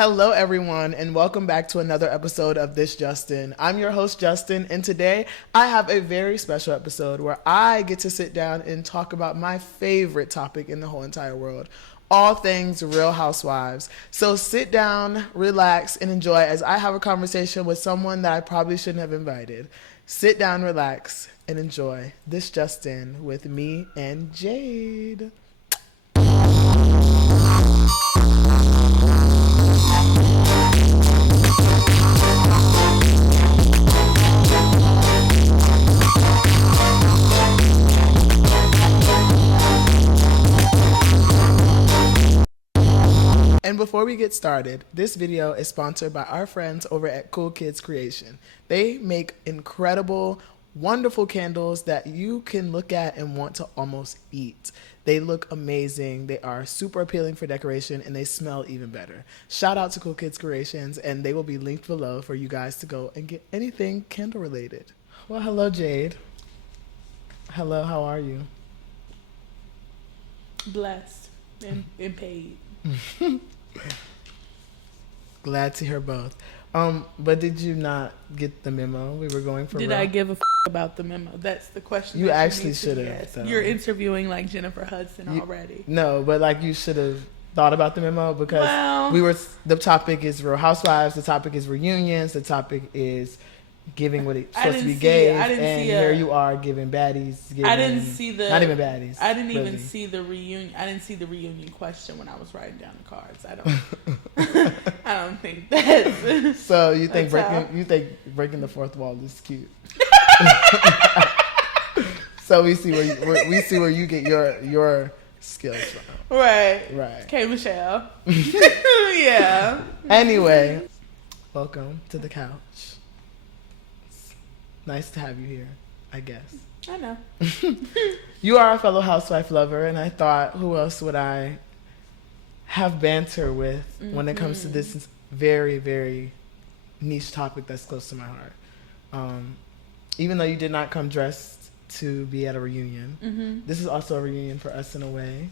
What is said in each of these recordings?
Hello, everyone, and welcome back to another episode of This Justin. I'm your host, Justin, and today I have a very special episode where I get to sit down and talk about my favorite topic in the whole entire world, all things Real Housewives. So sit down, relax, and enjoy as I have a conversation with someone that I probably shouldn't have invited. Sit down, relax, and enjoy This Justin with me and Jade. And before we get started, this video is sponsored by our friends over at Kool Kreations. They make incredible, wonderful candles that you can look at and want to almost eat. They look amazing, they are super appealing for decoration, and they smell even better. Shout out to Kool Kreations, and they will be linked below for you guys to go and get anything candle related. Well, hello, Jade. Hello, how are you? Blessed and paid. Glad to hear both. But did you not get the memo? We were going for Did real? I give a about the memo? That's the question. You that actually need to should be have, asked. though. You're interviewing like Jennifer Hudson already. No, but like you should have thought about the memo because the topic is Real Housewives, the topic is reunions, the topic is giving what it's supposed to be gave, and here you are giving baddies. I didn't see the not even baddies. I didn't really. even see the reunion. I didn't see the reunion question when I was writing down the cards. I don't. I don't think that. So you think breaking the fourth wall is cute? So we see where you get your skills from. Right. Okay, Michelle. Yeah. Anyway, welcome to the couch. Nice to have you here, I guess. I know. You are a fellow housewife lover, and I thought, who else would I have banter with when it comes to this very, very niche topic that's close to my heart. Even though you did not come dressed to be at a reunion, this is also a reunion for us in a way.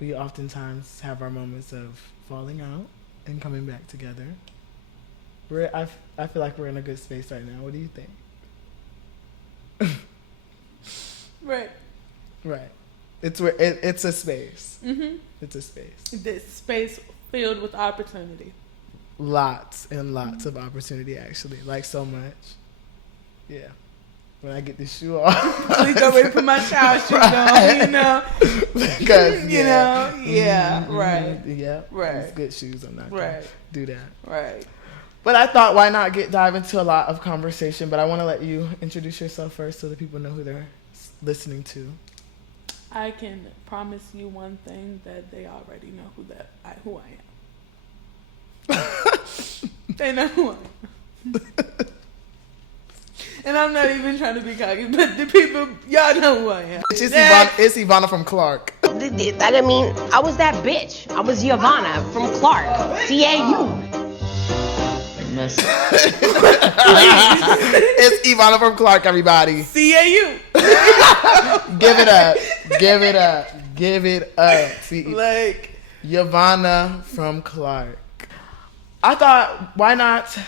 We oftentimes have our moments of falling out and coming back together. I feel like we're in a good space right now. What do you think? Right. It's a space. It's a space. This space filled with opportunity. Lots and lots of opportunity, actually. Like so much. Yeah. When I get this shoe off. Please don't ready to put my shower shoes on, you know. Because Right. Yeah. Right. It's good shoes. I'm not gonna do that. Right. But I thought, why not dive into a lot of conversation? But I want to let you introduce yourself first so that people know who they're listening to. I can promise you one thing, that they already know who I am. They know who I am. And I'm not even trying to be cocky, but the people, y'all know who I am. It's Ivana from Clark. I mean, I was that bitch. I was Ivana from Clark. CAU. It's Ivana from Clark, everybody. CAU. Give it up. See, like Ivana from Clark. I thought, why not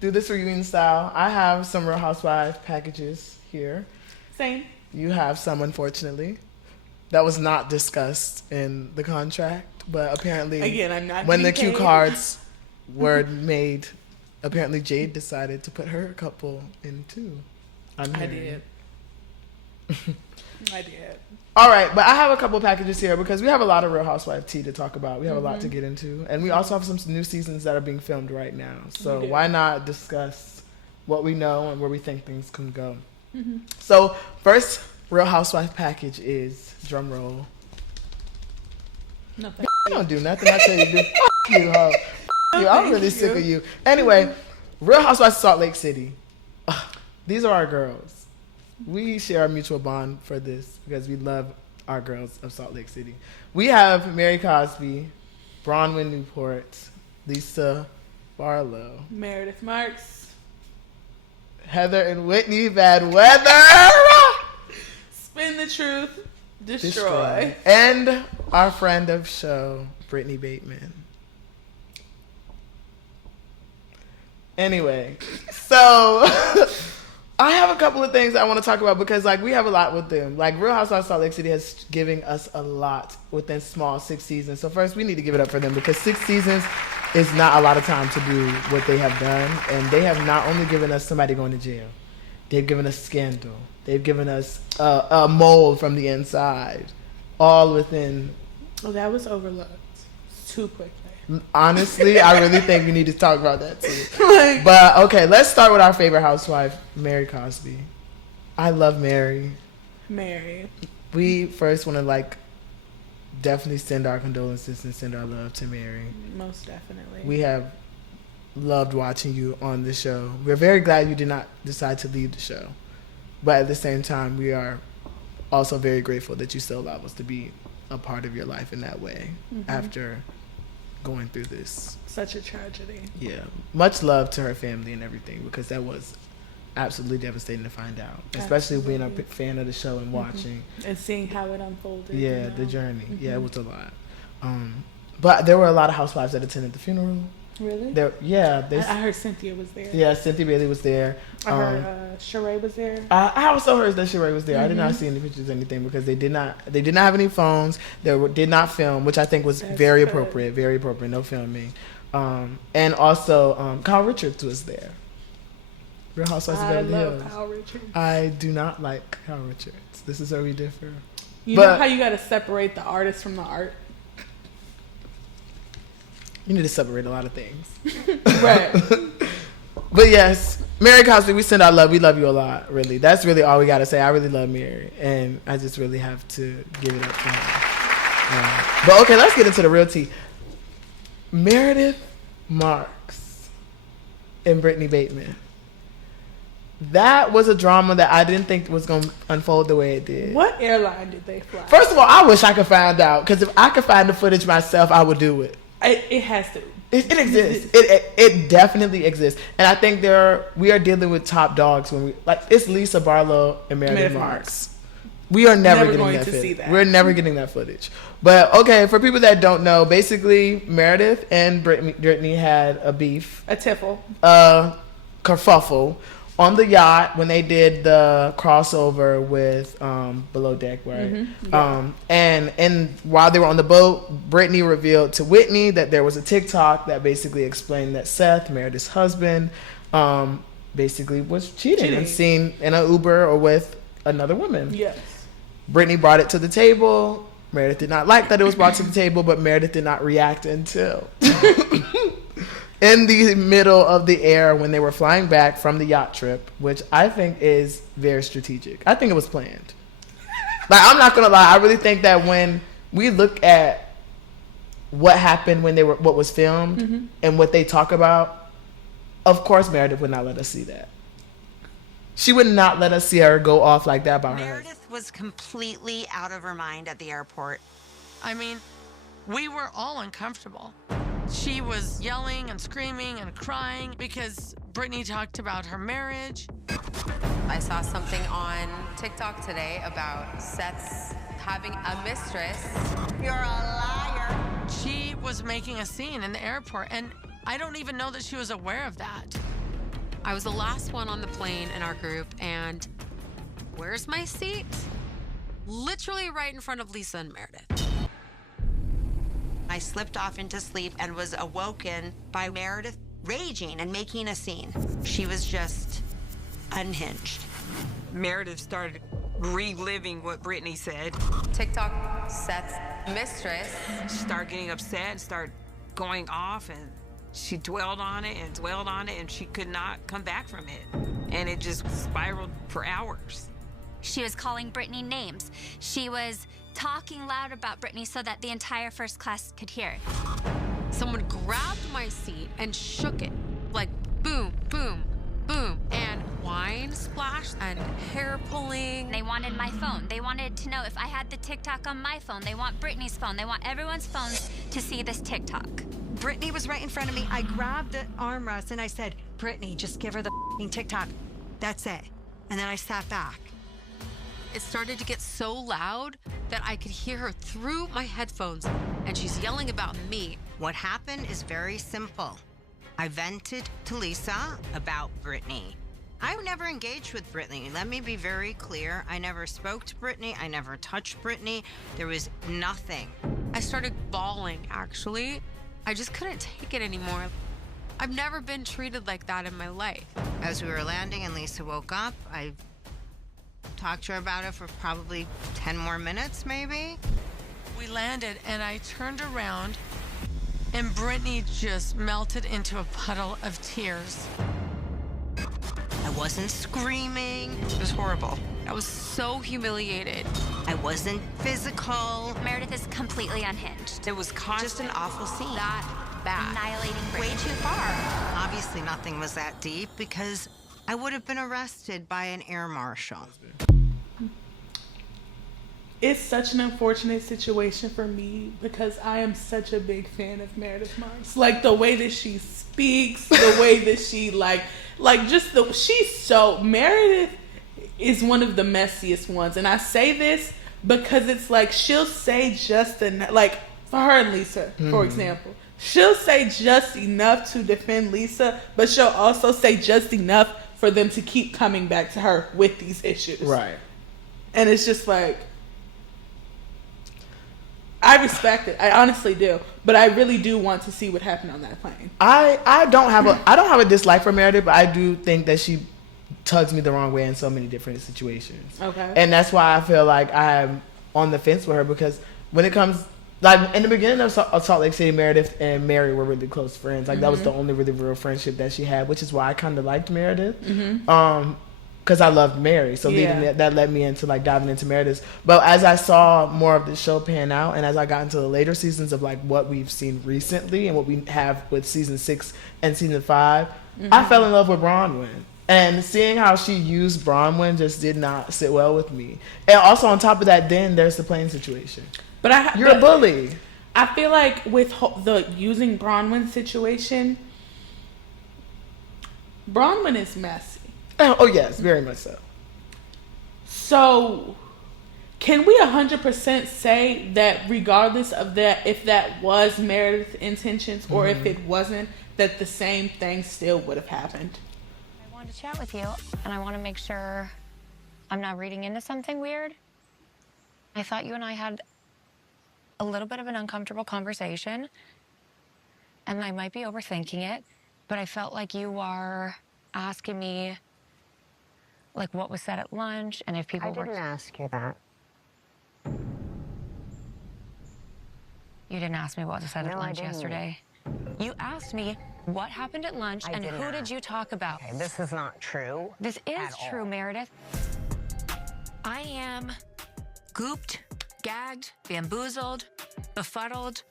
do this reunion style? I have some Real Housewives packages here. Same. You have some, unfortunately. That was not discussed in the contract, but apparently, again, I'm not when the paid. cue cards were made. Apparently, Jade decided to put her couple in too. I did. All right, but I have a couple packages here because we have a lot of Real Housewife tea to talk about. We have a lot to get into. And we also have some new seasons that are being filmed right now. So why not discuss what we know and where we think things can go. So first Real Housewife package is, drum roll. Nothing. I don't do nothing. I tell you to do. You, ho. I'm really sick of you. Anyway, Real Housewives of Salt Lake City. These are our girls. We share a mutual bond for this because we love our girls of Salt Lake City. We have Mary Cosby, Bronwyn Newport, Lisa Barlow, Meredith Marks, Heather and Whitney Bad Weather, Spin the Truth, Destroy. And our friend of show, Brittany Bateman. Anyway, so I have a couple of things I want to talk about because like we have a lot with them. Like Real Housewives of Salt Lake City has given us a lot within small 6 seasons. So first we need to give it up for them because 6 seasons is not a lot of time to do what they have done. And they have not only given us somebody going to jail, they've given us scandal. They've given us a mold from the inside, all within. Oh, that was overlooked too quickly. Honestly, I really think we need to talk about that too. But okay, let's start with our favorite housewife, Mary Cosby. I love Mary. Mary. We first want to like definitely send our condolences and send our love to Mary. Most definitely. We have loved watching you on the show. We're very glad you did not decide to leave the show. But at the same time, we are also very grateful that you still allow us to be a part of your life in that way after going through this. Such a tragedy. Yeah. Much love to her family and everything because that was absolutely devastating to find out. Especially being a fan of the show and watching. And seeing how it unfolded. Yeah, you know? The journey. Yeah, it was a lot. But there were a lot of housewives that attended the funeral. Really? I heard Cynthia was there. Yeah, Cynthia Bailey was there. I heard Sheree was there. I also heard that Sheree was there. I did not see any pictures or anything because they did not have any phones. Did not film, which I think was very appropriate. Very appropriate. No filming. And also Kyle Richards was there. Real Housewives of Beverly Hills. I love Kyle Richards. I do not like Kyle Richards. This is where we differ. You know how you got to separate the artist from the art? You need to separate a lot of things. Right. But yes, Mary Cosby, we send our love. We love you a lot, really. That's really all we got to say. I really love Mary. And I just really have to give it up to her. But okay, let's get into the real tea. Meredith Marks and Brittany Bateman. That was a drama that I didn't think was going to unfold the way it did. What airline did they fly? First of all, I wish I could find out. Because if I could find the footage myself, I would do it. It has to. It exists. It definitely exists. And I think we are dealing with top dogs when it's Lisa Barlow and Meredith Marks. We are never getting that footage. We're never getting that footage. But okay, for people that don't know, basically Meredith and Brittany had a beef. A tiffle. Kerfuffle on the yacht when they did the crossover with Below Deck, right? Yeah. And while they were on the boat, Brittany revealed to Whitney that there was a TikTok that basically explained that Seth, Meredith's husband, basically was cheating and seen in an Uber or with another woman. Yes. Brittany brought it to the table. Meredith did not like that it was brought to the table, but Meredith did not react until in the middle of the air when they were flying back from the yacht trip, which I think is very strategic. I think it was planned. I'm not gonna lie. I really think that when we look at what happened when what was filmed and what they talk about, of course Meredith would not let us see that. She would not let us see her go off like that by her. Meredith was completely out of her mind at the airport. I mean, we were all uncomfortable. She was yelling and screaming and crying because Brittany talked about her marriage. I saw something on TikTok today about Seth's having a mistress. You're a liar. She was making a scene in the airport, and I don't even know that she was aware of that. I was the last one on the plane in our group, and where's my seat? Literally right in front of Lisa and Meredith. I slipped off into sleep and was awoken by Meredith raging and making a scene. She was just unhinged. Meredith started reliving what Brittany said. TikTok, Seth's mistress. She started getting upset and started going off, and she dwelled on it, and she could not come back from it. And it just spiraled for hours. She was calling Brittany names. She was talking loud about Brittany so that the entire first class could hear. Someone grabbed my seat and shook it. Like boom, boom, boom. And wine splashed and hair pulling. They wanted my phone. They wanted to know if I had the TikTok on my phone. They want Brittany's phone. They want everyone's phones to see this TikTok. Brittany was right in front of me. I grabbed the armrest and I said, Brittany, just give her the TikTok. That's it. And then I sat back. It started to get so loud that I could hear her through my headphones, and she's yelling about me. What happened is very simple. I vented to Lisa about Brittany. I never engaged with Brittany. Let me be very clear. I never spoke to Brittany. I never touched Brittany. There was nothing. I started bawling, actually. I just couldn't take it anymore. I've never been treated like that in my life. As we were landing and Lisa woke up, I talked to her about it for probably 10 more minutes, maybe. We landed and I turned around and Brittany just melted into a puddle of tears. I wasn't screaming. It was horrible. I was so humiliated. I wasn't physical. Meredith is completely unhinged. It was Just an awful scene. That bad. Annihilating Way Brittany. too far. Obviously, nothing was that deep because I would have been arrested by an air marshal. It's such an unfortunate situation for me because I am such a big fan of Meredith Marks. Like the way that she speaks, the way that she Meredith is one of the messiest ones. And I say this because it's like she'll say just enough, like for her and Lisa, for example. She'll say just enough to defend Lisa, but she'll also say just enough for them to keep coming back to her with these issues. Right. And it's just like, I respect it. I honestly do. But I really do want to see what happened on that plane. I don't have a dislike for Meredith, but I do think that she tugs me the wrong way in so many different situations. Okay. And that's why I feel like I'm on the fence with her, because when it comes, like in the beginning of Salt Lake City, Meredith and Mary were really close friends. Like that was the only really real friendship that she had, which is why I kind of liked Meredith. Because I loved Mary, so that led me into like diving into Meredith. But as I saw more of the show pan out, and as I got into the later seasons of like what we've seen recently and what we have with season 6 and season 5, I fell in love with Bronwyn. And seeing how she used Bronwyn just did not sit well with me. And also on top of that, then there's the plane situation. But you're a bully. I feel like with the using Bronwyn situation, Bronwyn is messy. Oh yes, very much so. So, can we 100% say that regardless of that, if that was Meredith's intentions or if it wasn't, that the same thing still would have happened? I wanted to chat with you, and I want to make sure I'm not reading into something weird. I thought you and I had a little bit of an uncomfortable conversation, and I might be overthinking it, but I felt like you are asking me like what was said at lunch and if people were... I didn't ask you that. You didn't ask me what was said at lunch yesterday. You asked me what happened at lunch and who did you talk about. Okay, this is not true. This is true, Meredith. I am gooped, gagged, bamboozled, befuddled.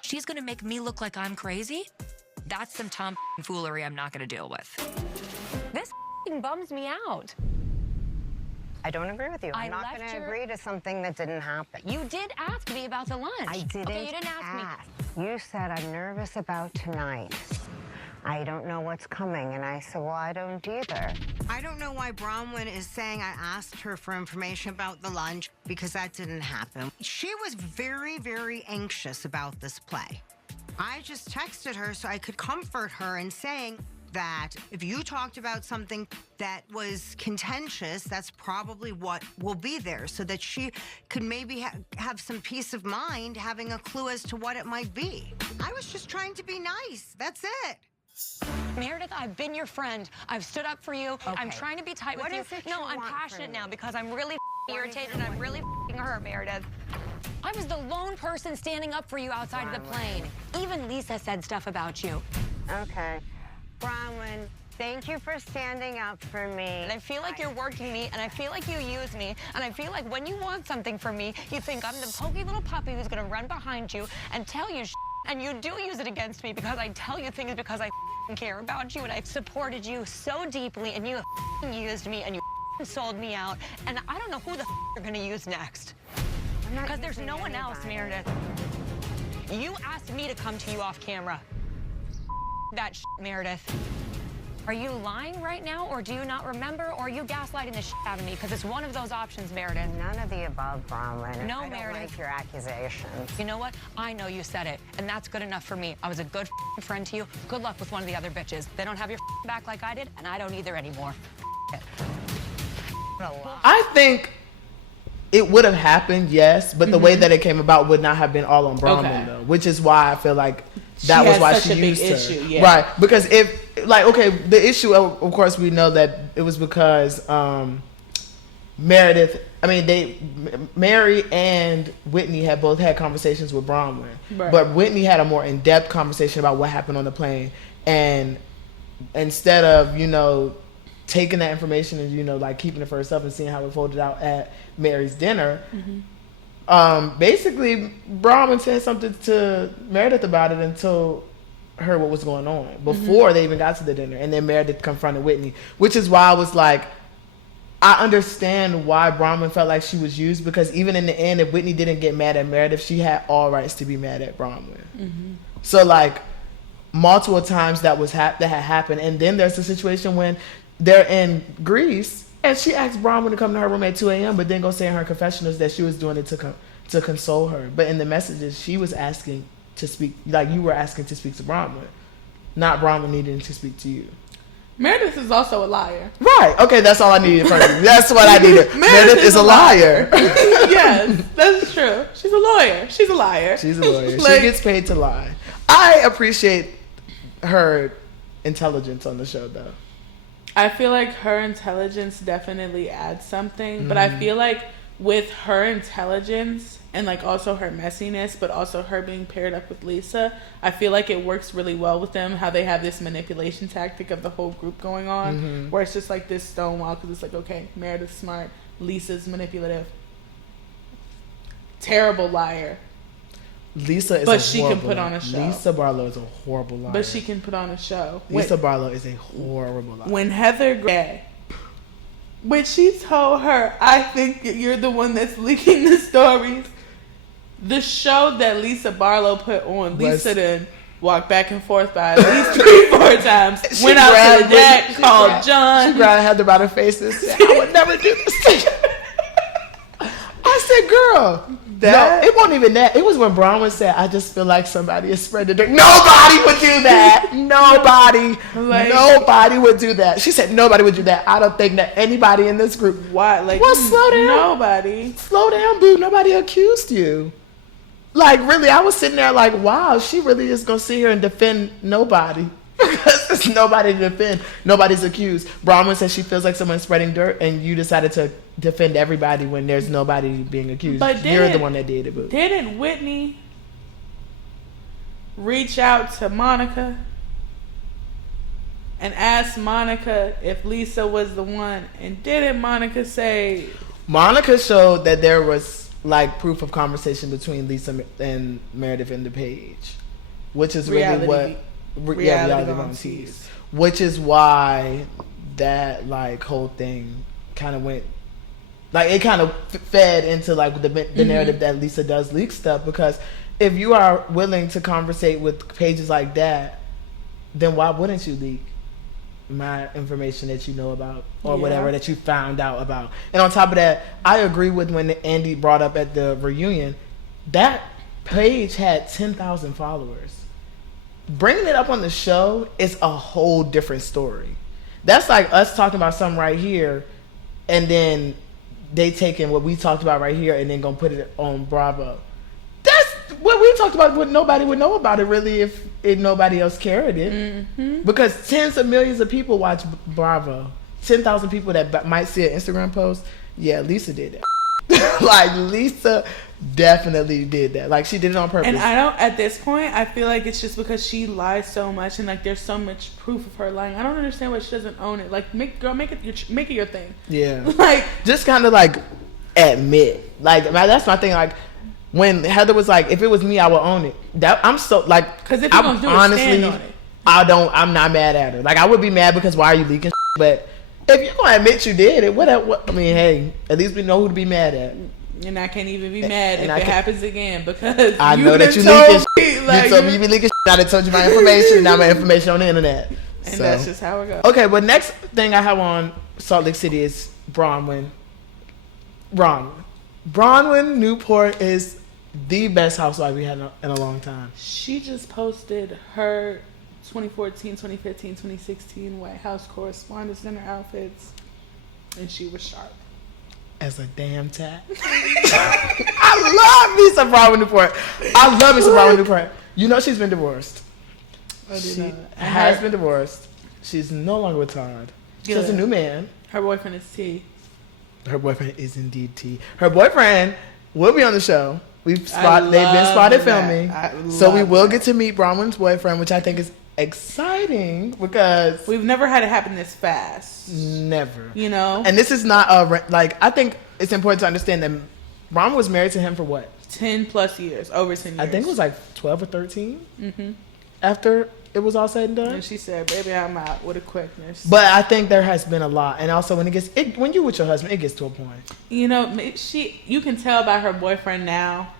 She's gonna make me look like I'm crazy? That's some tomfoolery I'm not gonna deal with. This bums me out. I don't agree with you. I'm not going to agree to something that didn't happen. You did ask me about the lunch. I didn't. Okay, you didn't ask me. You said, I'm nervous about tonight. I don't know what's coming. And I said, well, I don't either. I don't know why Bronwyn is saying I asked her for information about the lunch, because that didn't happen. She was very, very anxious about this play. I just texted her so I could comfort her in saying that if you talked about something that was contentious, that's probably what will be there, so that she could maybe have some peace of mind having a clue as to what it might be. I was just trying to be nice. That's it. Meredith, I've been your friend. I've stood up for you. Okay. I'm trying to be tight with you. No, I'm passionate now because I'm really irritated and I'm really hurt, Meredith. I was the lone person standing up for you outside of the plane. Even Lisa said stuff about you. Okay. Bronwyn, thank you for standing up for me. And I feel like you're working me, and I feel like you use me, and I feel like when you want something from me, you think I'm the pokey little puppy who's gonna run behind you and tell you and you do use it against me because I tell you things because I care about you, and I've supported you so deeply, and you used me, and you sold me out, and I don't know who the you're gonna use next. Because there's no one else, Meredith. You asked me to come to you off camera. That Meredith. Are you lying right now, or do you not remember, or are you gaslighting the shit out of me? Because it's one of those options, Meredith. None of the above, Bronwyn. No, I don't Meredith. like your accusations. You know what? I know you said it, and that's good enough for me. I was a good friend to you. Good luck with one of the other bitches. They don't have your back like I did, and I don't either anymore. It. I think it would have happened, yes, but the way that it came about would not have been all on Bronwyn, though, which is why I feel like that was why she used her. Issue, yeah. Right, because if, like, okay, the issue, of course, we know that it was because Mary and Whitney had both had conversations with Bronwyn, right. But Whitney had a more in-depth conversation about what happened on the plane, and instead of, you know, taking that information and, you know, like keeping it for herself and seeing how it folded out at Mary's dinner, basically Bronwyn said something to Meredith about it and told her what was going on before they even got to the dinner, and then Meredith confronted Whitney, which is why I was like, I understand why Bronwyn felt like she was used, because even in the end, if Whitney didn't get mad at Meredith, she had all rights to be mad at Bronwyn. So like multiple times that had happened, and then there's a situation when they're in Greece and she asked Bronwyn to come to her room at 2 a.m. but then go say in her confessionals that she was doing it to console her. But in the messages, she was asking to speak, like you were asking to speak to Bronwyn, not Bronwyn needing to speak to you. Meredith is also a liar. Right. Okay, that's all I needed from you. That's what I needed. Meredith is a liar. Yes, that's true. She's a lawyer. She's a liar. She's a lawyer. She gets paid to lie. I appreciate her intelligence on the show, though. I feel like her intelligence definitely adds something, but I feel like with her intelligence and like also her messiness, but also her being paired up with Lisa, I feel like it works really well with them, how they have this manipulation tactic of the whole group going on, where it's just like this stonewall, because it's like, okay, Meredith's smart, Lisa's manipulative, terrible liar. Lisa is but she can put on a show. Lisa Barlow is a horrible liar. But she can put on a show. Lisa Barlow is a horrible liar. When Heather Gray, when she told her, I think you're the one that's leaking the stories, the show that Lisa Barlow put on, Lisa then walked back and forth by at least 3-4 times. Went out to the deck, called John. She grabbed Heather by the face and said, I would never do this to you. I said, girl. No, it wasn't even that. It was when Bronwyn said, I just feel like somebody is spreading dirt. Nobody would do that. Nobody would do that. She said nobody would do that. I don't think that anybody in this group. Why? Like, well, slow down. Nobody. Slow down, boo. Nobody accused you. Like, really, I was sitting there like, wow, she really is going to sit here and defend nobody. Because there's nobody to defend. Nobody's accused. Bronwyn says she feels like someone's spreading dirt, and you decided to defend everybody when there's nobody being accused. But you're the one that did it, boo. Didn't Whitney reach out to Monica and ask Monica if Lisa was the one? And didn't Monica say... Monica showed that there was like proof of conversation between Lisa and Meredith in the page, which is really what... Reality volunteers. Which is why that like whole thing kind of went, like it kind of fed into like the narrative that Lisa does leak stuff, because if you are willing to conversate with pages like that, then why wouldn't you leak my information that you know about or whatever that you found out about? And on top of that, I agree with when Andy brought up at the reunion, that page had 10,000 followers. Bringing it up on the show is a whole different story. That's like us talking about something right here, and then they taking what we talked about right here and then gonna put it on Bravo. That's what we talked about. What nobody would know about it really if nobody else carried it. Because tens of millions of people watch Bravo. 10,000 people that might see an Instagram post. Yeah, Lisa did that. Like Lisa definitely did that. Like she did it on purpose. And I don't, at this point, I feel like it's just because she lies so much and like there's so much proof of her lying. I don't understand why she doesn't own it. Like make it your thing. Yeah. Like just kind of like admit. Like that's my thing. Like when Heather was like, if it was me, I would own it. That I'm so like, because if you're gonna do it, stand on it. I'm not mad at her. Like I would be mad because why are you leaking? But if you're gonna admit you did it, what I mean, hey, at least we know who to be mad at. And I can't even be mad if it happens again, because I know that you leaking shit. Like, you told me you be leaking shit. I done told you my information, and now my information on the internet. And that's just how it goes. Okay, but next thing I have on Salt Lake City is Bronwyn. Bronwyn Newport is the best housewife we had in a long time. She just posted her 2014, 2015, 2016 White House Correspondents' Dinner outfits, and she was sharp. As a damn tat. I love me some Bronwyn Newport. You know she's been divorced. She has been divorced. She's no longer with Todd. She has a new man. Her boyfriend is T. Her boyfriend is indeed T. Her boyfriend will be on the show. They've been spotted filming. So we will get to meet Bronwyn's boyfriend, which I think is exciting because we've never had it happen this fast. Never. You know? And this is not I think it's important to understand that Bronwyn was married to him for what? 10 plus years. Over 10 years. I think it was like 12 or 13. Mm-hmm. After it was all said and done. And she said, baby, I'm out with a quickness. But I think there has been a lot. And also when you're with your husband, it gets to a point. You know, you can tell by her boyfriend now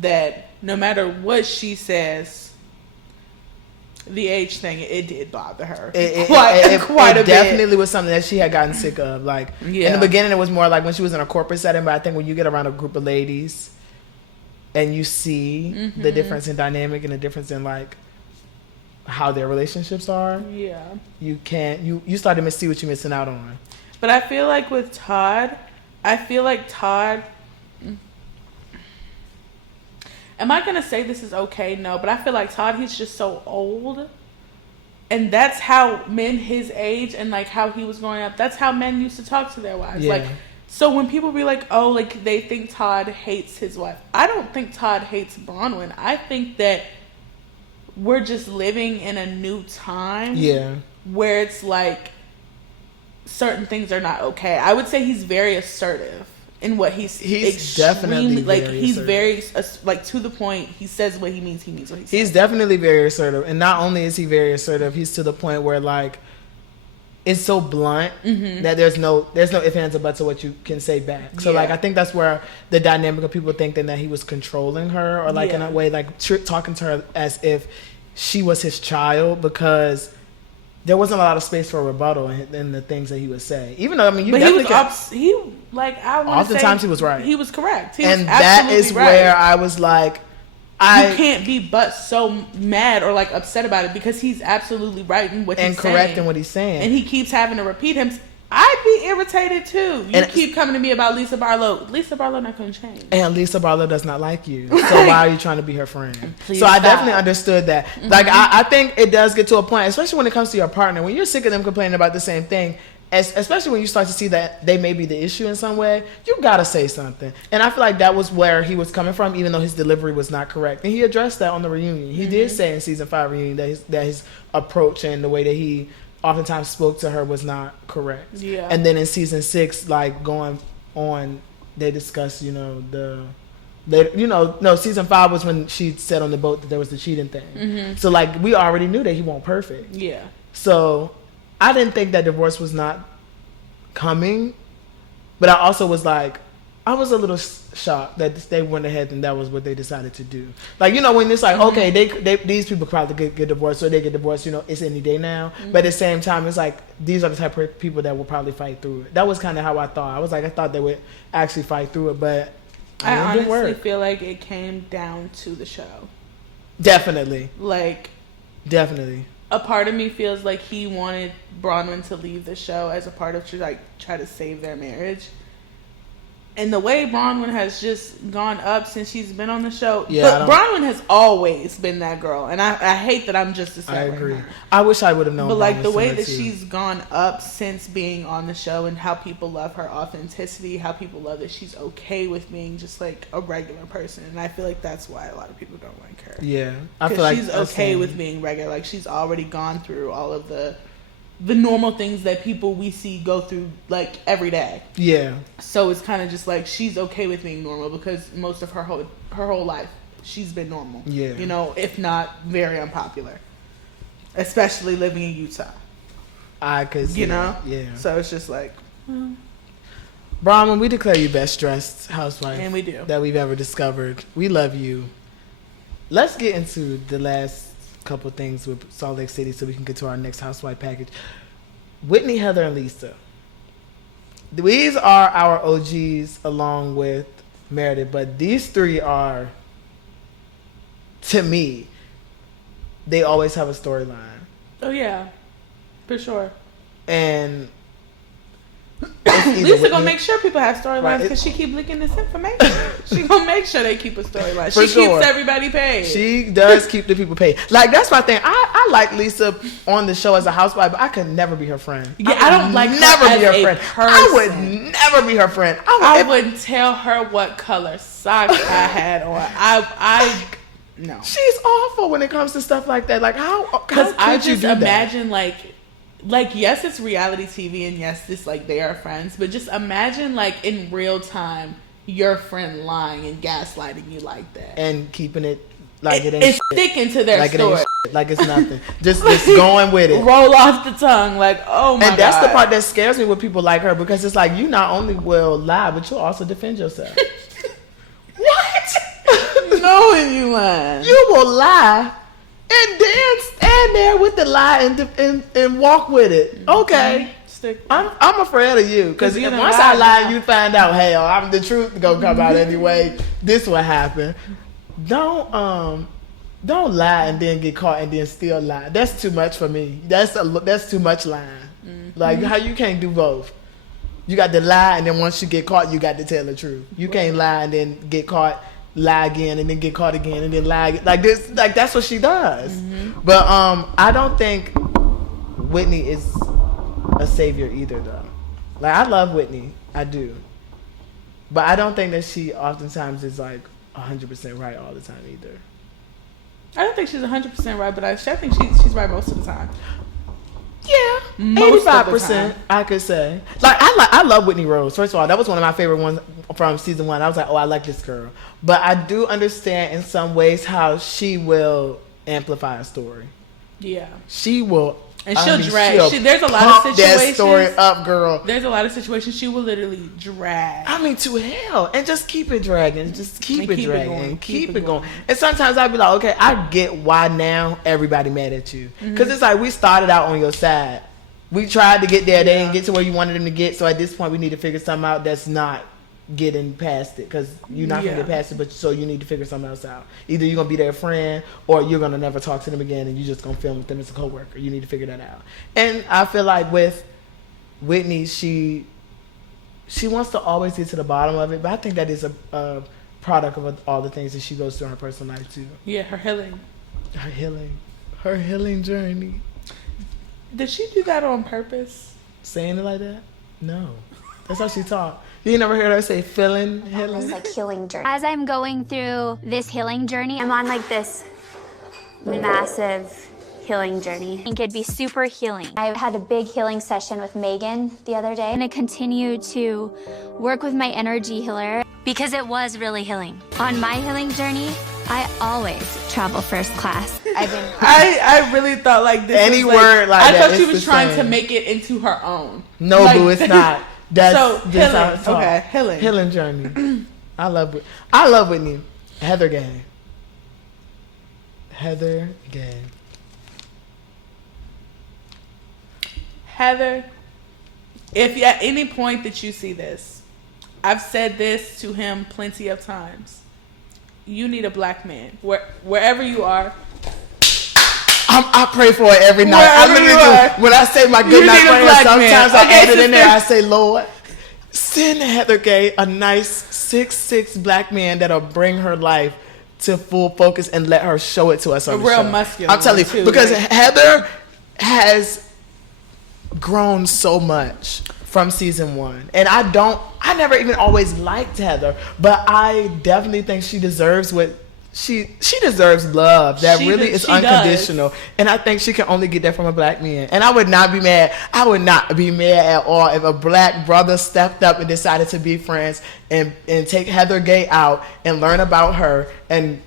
that no matter what she says, the age thing, it did bother her. Quite a bit. It definitely was something that she had gotten sick of. Like, in the beginning, it was more like when she was in a corporate setting. But I think when you get around a group of ladies and you see the difference in dynamic and the difference in, like, how their relationships are, you start to see what you're missing out on. But I feel like with Todd, am I going to say this is okay? No, but I feel like Todd, he's just so old. And that's how men his age and like how he was growing up, that's how men used to talk to their wives. Yeah. Like, so when people be like, oh, like they think Todd hates his wife. I don't think Todd hates Bronwyn. I think that we're just living in a new time. Yeah. Where it's like certain things are not okay. I would say he's very assertive in what he's definitely like he's very like to the point. He says what he means what he says. He's definitely very assertive, and not only is he very assertive, he's to the point where like it's so blunt that there's no ifs, ands, or buts of what you can say back. So like I think that's where the dynamic of people thinking that he was controlling her or like in a way like talking to her as if she was his child, because there wasn't a lot of space for a rebuttal in the things that he would say. Even though, I mean, oftentimes he was right. He was correct. And that is where I was like, you can't be but so mad or like upset about it, because he's absolutely right in what he's saying. And correct in what he's saying. And he keeps having to repeat him. I'd be irritated too. You keep coming to me about Lisa Barlow. Lisa Barlow not going to change. And Lisa Barlow does not like you. So why are you trying to be her friend? So I definitely understood that. Like, I think it does get to a point, especially when it comes to your partner, when you're sick of them complaining about the same thing, especially when you start to see that they may be the issue in some way, you got to say something. And I feel like that was where he was coming from, even though his delivery was not correct. And he addressed that on the reunion. He did say in season 5 reunion that his approach and the way that he oftentimes spoke to her was not correct. Yeah. And then in season 6, like going on, they discussed, season 5 was when she said on the boat that there was the cheating thing. So like we already knew that he wasn't perfect. Yeah. So I didn't think that divorce was not coming, but I also was like, I was a little shocked that they went ahead and that was what they decided to do. Like, when it's like, okay, these people probably get divorced, so they get divorced, it's any day now. But at the same time, it's like, these are the type of people that will probably fight through it. That was kind of how I thought. I thought they would actually fight through it, but I honestly feel like it came down to the show. Definitely. Definitely. A part of me feels like he wanted Bronwyn to leave the show as a part of try to save their marriage. And the way Bronwyn has just gone up since she's been on the show. Yeah, but Bronwyn has always been that girl. And I hate that I'm just discovering I agree. her. I wish I would have known. But like the way that she's gone up since being on the show, and how people love her authenticity, how people love that she's okay with being just like a regular person. And I feel like that's why a lot of people don't like her. Yeah. I feel like she's okay with being regular. Like she's already gone through all of the normal things that people we see go through like every day. Yeah. So it's kind of just like she's okay with being normal, because most of her whole life she's been normal. Yeah. If not very unpopular, especially living in Utah. I could see. Yeah. So it's just like, Bronwyn, we declare you best dressed housewife, and we do, that we've ever discovered. We love you. Let's get into the last couple things with Salt Lake City so we can get to our next housewife package. Whitney, Heather, and Lisa. These are our OGs along with Meredith, but these three are, to me, they always have a storyline. Oh yeah, for sure. And Lisa gonna make sure people have storylines because she keep leaking this information. She gonna make sure they keep a storyline. She keeps everybody paid. She does keep the people paid. Like, that's my thing. I like Lisa on the show as a housewife, but I could never be her friend. Yeah, I don't like never her be her as friend. Person. I would never be her friend. I wouldn't tell her what color socks I had on. No. She's awful when it comes to stuff like that. Like, how Because I just you do imagine that? like yes, it's reality TV, and yes, it's like they are friends, but just imagine like in real time your friend lying and gaslighting you like that and keeping it like it's sticking to their story like it's nothing. just going with it. Roll off the tongue like, oh my God. And that's the part that scares me with people like her, because it's like, you not only will lie, but you'll also defend yourself. What? Knowing you lying. You will lie and then stand there with the lie and walk with it. Okay. I'm afraid of you, because once I lie, you find out, hell, I'm the truth gonna come out anyway. This will happen. Don't lie and then get caught and then still lie. That's too much for me. That's too much lying. Mm-hmm. Like, how you can't do both? You got to lie, and then once you get caught, you got to tell the truth. You can't lie and then get caught, lie again, and then get caught again, and then lie again. Like this. Like, that's what she does. Mm-hmm. But I don't think Whitney is a savior either, though. Like, I love Whitney, I do, but I don't think that she oftentimes is like 100% right all the time either. I don't think she's 100% right, but I think she's right most of the time. Yeah, 85%, I could say. Like, I love Whitney Rose. First of all, that was one of my favorite ones from season 1. I was like, oh, I like this girl. But I do understand in some ways how she will amplify a story. Yeah, she will. And she'll drag. There's a lot of situations. That story up, girl. There's a lot of situations she will literally drag. I mean, to hell, and just keep it dragging. Just keep it dragging. Keep it going. And sometimes I'd be like, okay, I get why now everybody mad at you, because it's like, we started out on your side. We tried to get there. They didn't get to where you wanted them to get. So at this point, we need to figure something out that's not getting past it, because you're not gonna get past it, but so you need to figure something else out. Either you're gonna be their friend, or you're gonna never talk to them again, and you're just gonna film with them as a coworker. You need to figure that out. And I feel like with Whitney, she wants to always get to the bottom of it, but I think that is a product of all the things that she goes through in her personal life too. Yeah, her healing journey. Did she do that on purpose? Saying it like that? No, that's how she talked. You never heard her say healing? It's like healing journey. As I'm going through this healing journey, I'm on like this massive healing journey. I think it'd be super healing. I had a big healing session with Megan the other day. I'm gonna continue to work with my energy healer because it was really healing. On my healing journey, I always travel first class. I really thought like this. Any word like that. I thought she was trying to make it into her own. No, like, boo, it's not. That's healing. Okay, healing journey. I love Whitney. Heather Gang. Heather, if at any point that you see this, I've said this to him plenty of times. You need a black man. Wherever you are. I pray for it every night. When I say my good night prayer, sometimes I add it in there. I say, Lord, send Heather Gay a nice 6'6" black man that'll bring her life to full focus and let her show it to us on the show. A real muscular. I'm telling you, because Heather has grown so much from season 1, and I never even always liked Heather, but I definitely think she deserves what she deserves love that really is unconditional. And I think she can only get that from a black man. And I would not be mad. I would not be mad at all if a black brother stepped up and decided to be friends and take Heather Gay out and learn about her and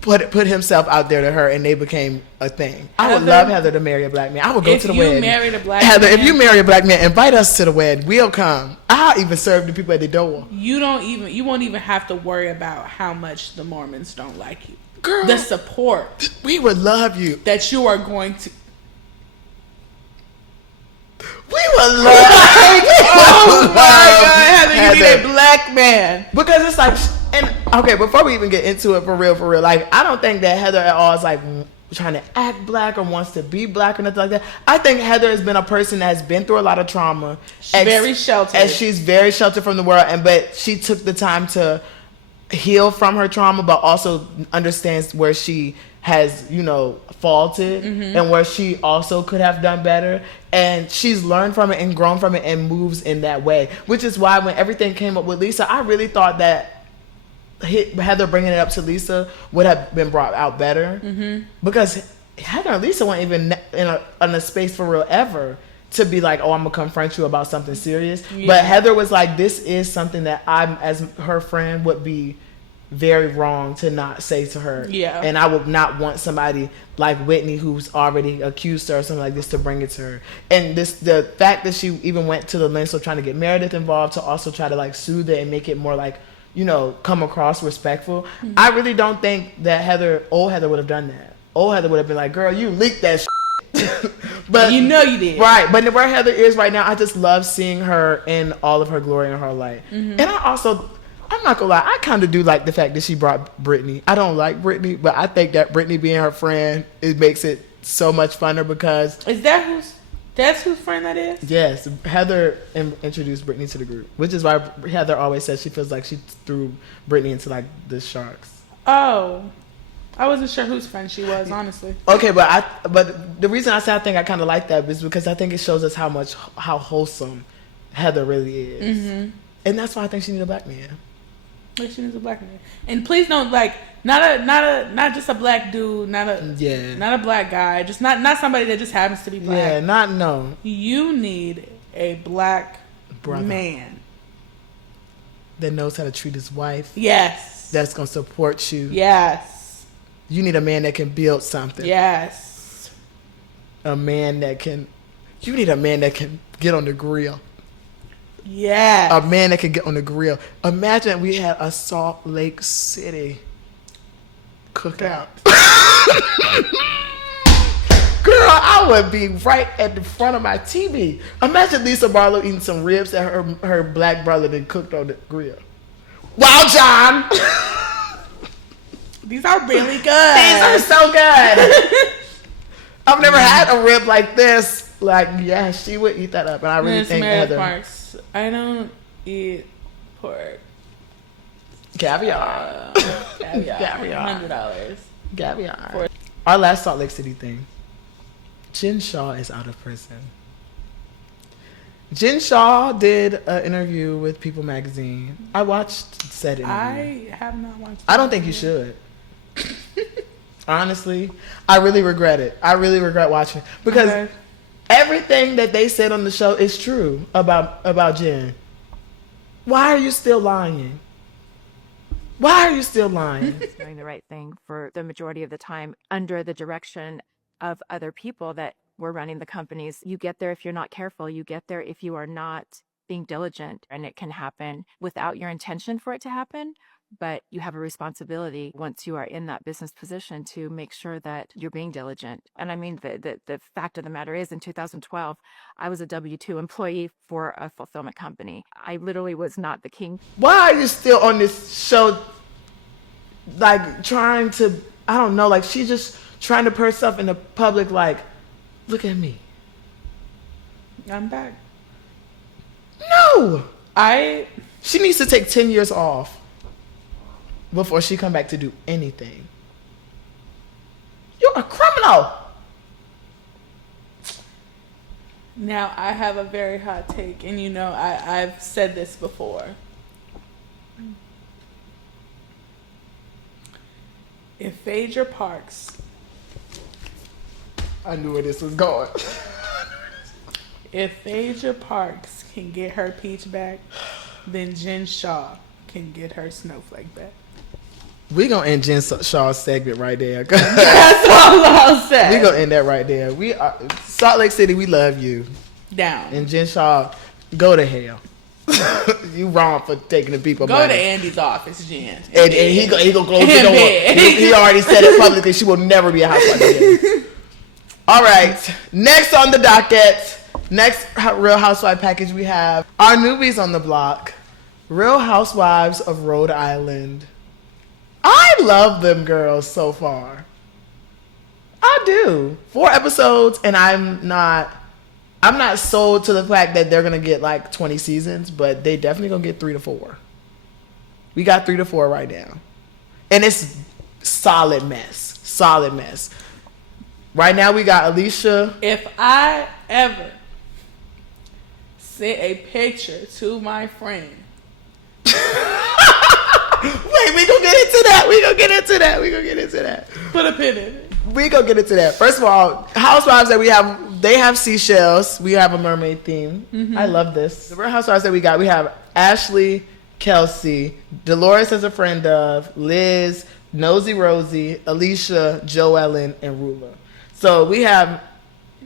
put himself out there to her, and they became a thing. I would love Heather to marry a black man. I would go to the wedding. If you married a black Heather, man, if you marry a black man, invite us to the wedding. We'll come. I'll even serve the people at the door. You won't even have to worry about how much the Mormons don't like you. Girl, the support we would love you. that you are going to. We would love. Oh my God, Heather, you need a black man. Because it's like, and okay, before we even get into it for real, like, I don't think that Heather at all is like trying to act black or wants to be black or nothing like that. I think Heather has been a person that has been through a lot of trauma. She's very sheltered. And she's very sheltered from the world, but she took the time to heal from her trauma, but also understands where she has, faulted and where she also could have done better. And she's learned from it and grown from it and moves in that way. Which is why when everything came up with Lisa, I really thought that Heather bringing it up to Lisa would have been brought out better. Because Heather and Lisa weren't even in a space for real ever to be like, oh, I'm going to confront you about something serious. Yeah. But Heather was like, this is something that I'm, as her friend, would be very wrong to not say to her. Yeah. And I would not want somebody like Whitney, who's already accused her or something like this, to bring it to her. And the fact that she even went to the lengths of trying to get Meredith involved to also try to like soothe it and make it more like, come across respectful. I really don't think that old Heather would have done that. Old Heather would have been like, girl, you leaked that shit. But you know you did. Right. But where Heather is right now, I just love seeing her in all of her glory and her light. And I'm not gonna lie, I kind of do like the fact that she brought Brittany. I don't like Brittany, but I think that Brittany being her friend, it makes it so much funner because... That's whose friend that is? Yes. Heather introduced Brittany to the group, which is why Heather always says she feels like she threw Brittany into like the sharks. Oh. I wasn't sure whose friend she was, honestly. Okay, but the reason I say I think I kind of like that is because I think it shows us how wholesome Heather really is. And that's why I think she needs a black man. She needs a black man, and please don't not just a black dude, not a black guy, just not somebody that just happens to be black. Yeah, no. You need a black man that knows how to treat his wife. Yes, that's gonna support you. Yes, you need a man that can build something. Yes, you need a man that can get on the grill. Yeah. A man that can get on the grill. Imagine we had a Salt Lake City cookout. Girl, I would be right at the front of my TV. Imagine Lisa Barlow eating some ribs that her black brother then cooked on the grill. Wow, John! These are really good. These are so good. I've never had a rib like this. Like, yeah, she would eat that up. And I really think Heather... Parks. I don't eat pork. Caviar. $100. Caviar. Our last Salt Lake City thing. Jen Shaw is out of prison. Jen Shaw did an interview with People Magazine. I watched said interview. I have not watched. I don't think you should. Honestly, I really regret it. I really regret watching because everything that they said on the show is true about Jen. Why are you still lying? Why are you still lying? Doing the right thing for the majority of the time under the direction of other people that were running the companies. You get there if you're not careful. You get there if you are not being diligent, and it can happen without your intention for it to happen. But you have a responsibility once you are in that business position to make sure that you're being diligent. And I mean, the fact of the matter is in 2012, I was a W-2 employee for a fulfillment company. I literally was not the king. Why are you still on this show, like trying to, I don't know, like she's just trying to put herself in the public like, look at me. I'm back. No! She needs to take 10 years off before she come back to do anything. You're a criminal. Now, I have a very hot take, and I've said this before. If Phaedra Parks... I knew where this was going. If Phaedra Parks can get her peach back, then Jen Shaw can get her snowflake back. We're going to end Jen Shaw's segment right there. That's all I'll say. We're going to end that right there. We are Salt Lake City, we love you. Down. And Jen Shaw, go to hell. You wrong for taking the people Go money. to Andy's office, Jen. And he go close the door. He already said it publicly. She will never be a housewife again. All right. Next on the docket, next Real Housewife package, we have our newbies on the block, Real Housewives of Rhode Island. I love them girls so far. I do. 4 episodes, and I'm not sold to the fact that they're gonna get like 20 seasons, but they definitely gonna get 3 to 4. We got 3 to 4 right now, and it's solid mess. Solid mess. Right now we got Alicia. If I ever sent a picture to my friend. Wait, we gonna get into that. Put a pin in it. We gonna get into that. First of all, housewives that we have, they have seashells. We have a mermaid theme. Mm-hmm. I love this. The Real Housewives that we got, we have Ashley, Kelsey, Dolores as a friend of, Liz, Nosy Rosie, Alicia, Joellen, and Rula. So we have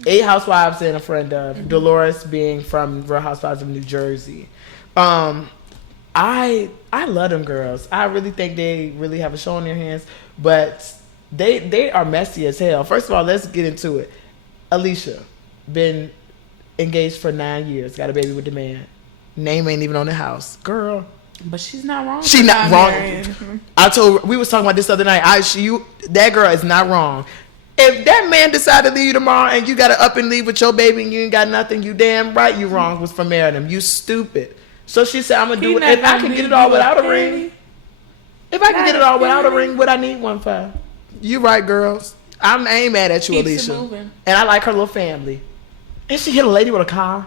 8 housewives and a friend of. Mm-hmm. Dolores being from Real Housewives of New Jersey. I love them girls. I really think they really have a show on their hands, but they are messy as hell. First of all, let's get into it. Alicia, been engaged for 9 years, got a baby with the man. Name ain't even on the house, girl. But she's not wrong. She's not wrong. We was talking about this the other night. That girl is not wrong. If that man decided to leave you tomorrow and you got to up and leave with your baby and you ain't got nothing, you damn right you wrong was for marrying him. You stupid. So she said, I'm going to do it. If I can get it all without a ring. If I can get it all without a ring, what I need one for? You right, girls. I ain't mad at you, Keeps Alicia. And I like her little family. And she hit a lady with a car.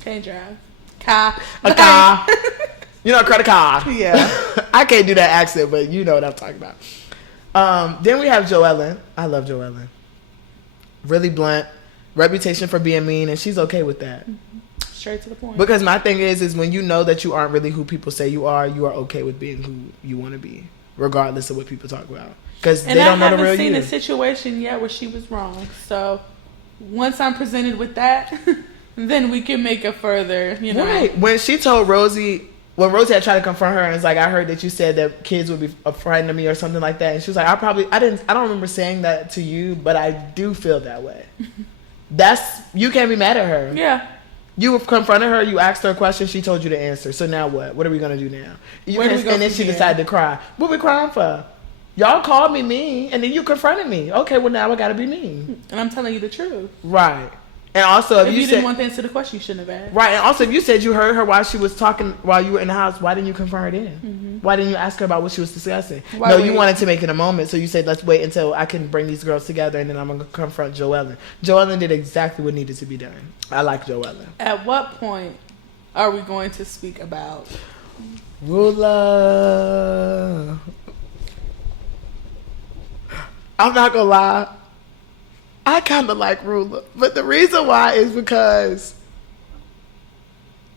Can't drive. Car. A car. You know, credit card. Yeah. I can't do that accent, but you know what I'm talking about. Then we have Joellen. I love Joellen. Really blunt. Reputation for being mean, and she's okay with that. Straight to the point. Because my thing is when you know that you aren't really who people say you are okay with being who you want to be, regardless of what people talk about. Because they don't know the real you. And I haven't seen a situation yet where she was wrong. So once I'm presented with that, then we can make a further, Right. When she told Rosie, when Rosie had tried to confront her and was like, I heard that you said that kids would be frightened of me or something like that. And she was like, I don't remember saying that to you, but I do feel that way. You can't be mad at her. Yeah. You confronted her, you asked her a question, she told you the answer. So now what? What are we going to do now? And then she decided to cry. What we crying for? Y'all called me mean, and then you confronted me. Okay, well now I got to be mean. And I'm telling you the truth. Right. And also, if you didn't want to answer the question, you shouldn't have asked. Right. And also, if you said you heard her while she was talking, while you were in the house, why didn't you confront her then? Mm-hmm. Why didn't you ask her about what she was discussing? You wanted to make it a moment, so you said, let's wait until I can bring these girls together, and then I'm going to confront Joellen. Joellen did exactly what needed to be done. I like Joellen. At what point are we going to speak about Rula? I'm not going to lie. I kind of like Rula, but the reason why is because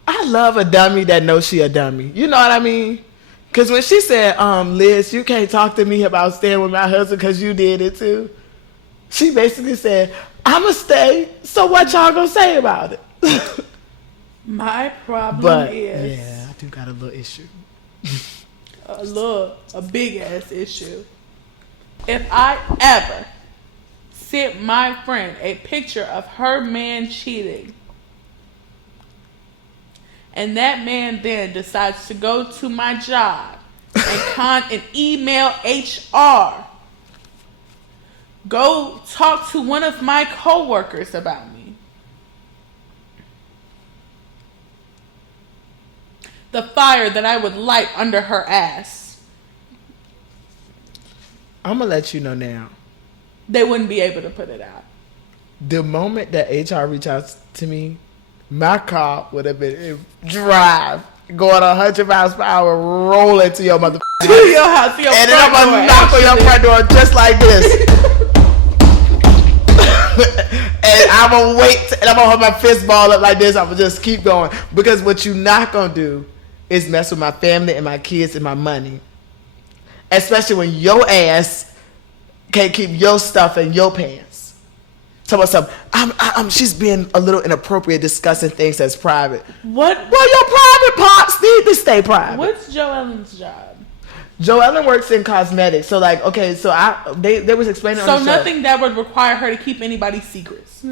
I love a dummy that knows she a dummy. You know what I mean? Because when she said, Liz, you can't talk to me about staying with my husband because you did it too. She basically said, I'm going to stay, so what y'all going to say about it? My problem is... Yeah, I do got a little issue. a big-ass issue. If I ever sent my friend a picture of her man cheating, and that man then decides to go to my job and email HR, go talk to one of my coworkers about me, the fire that I would light under her ass, I'm going to let you know now. They wouldn't be able to put it out. The moment that HR reached out to me, my car would have been in drive, going 100 miles per hour, rolling to your motherfucking house. To your house, to your and front door. And then I'm going to knock on your front door just like this. And I'm going to wait, and I'm going to hold my fist ball up like this. I'm going to just keep going. Because what you're not going to do is mess with my family and my kids and my money. Especially when your ass can't keep your stuff in your pants. Tell myself, she's being a little inappropriate, discussing things that's private. What? Well, your private parts need to stay private. What's Joellen's job? Joellen works in cosmetics. So, like, okay, so they was explaining on the show. So nothing that would require her to keep anybody's secrets.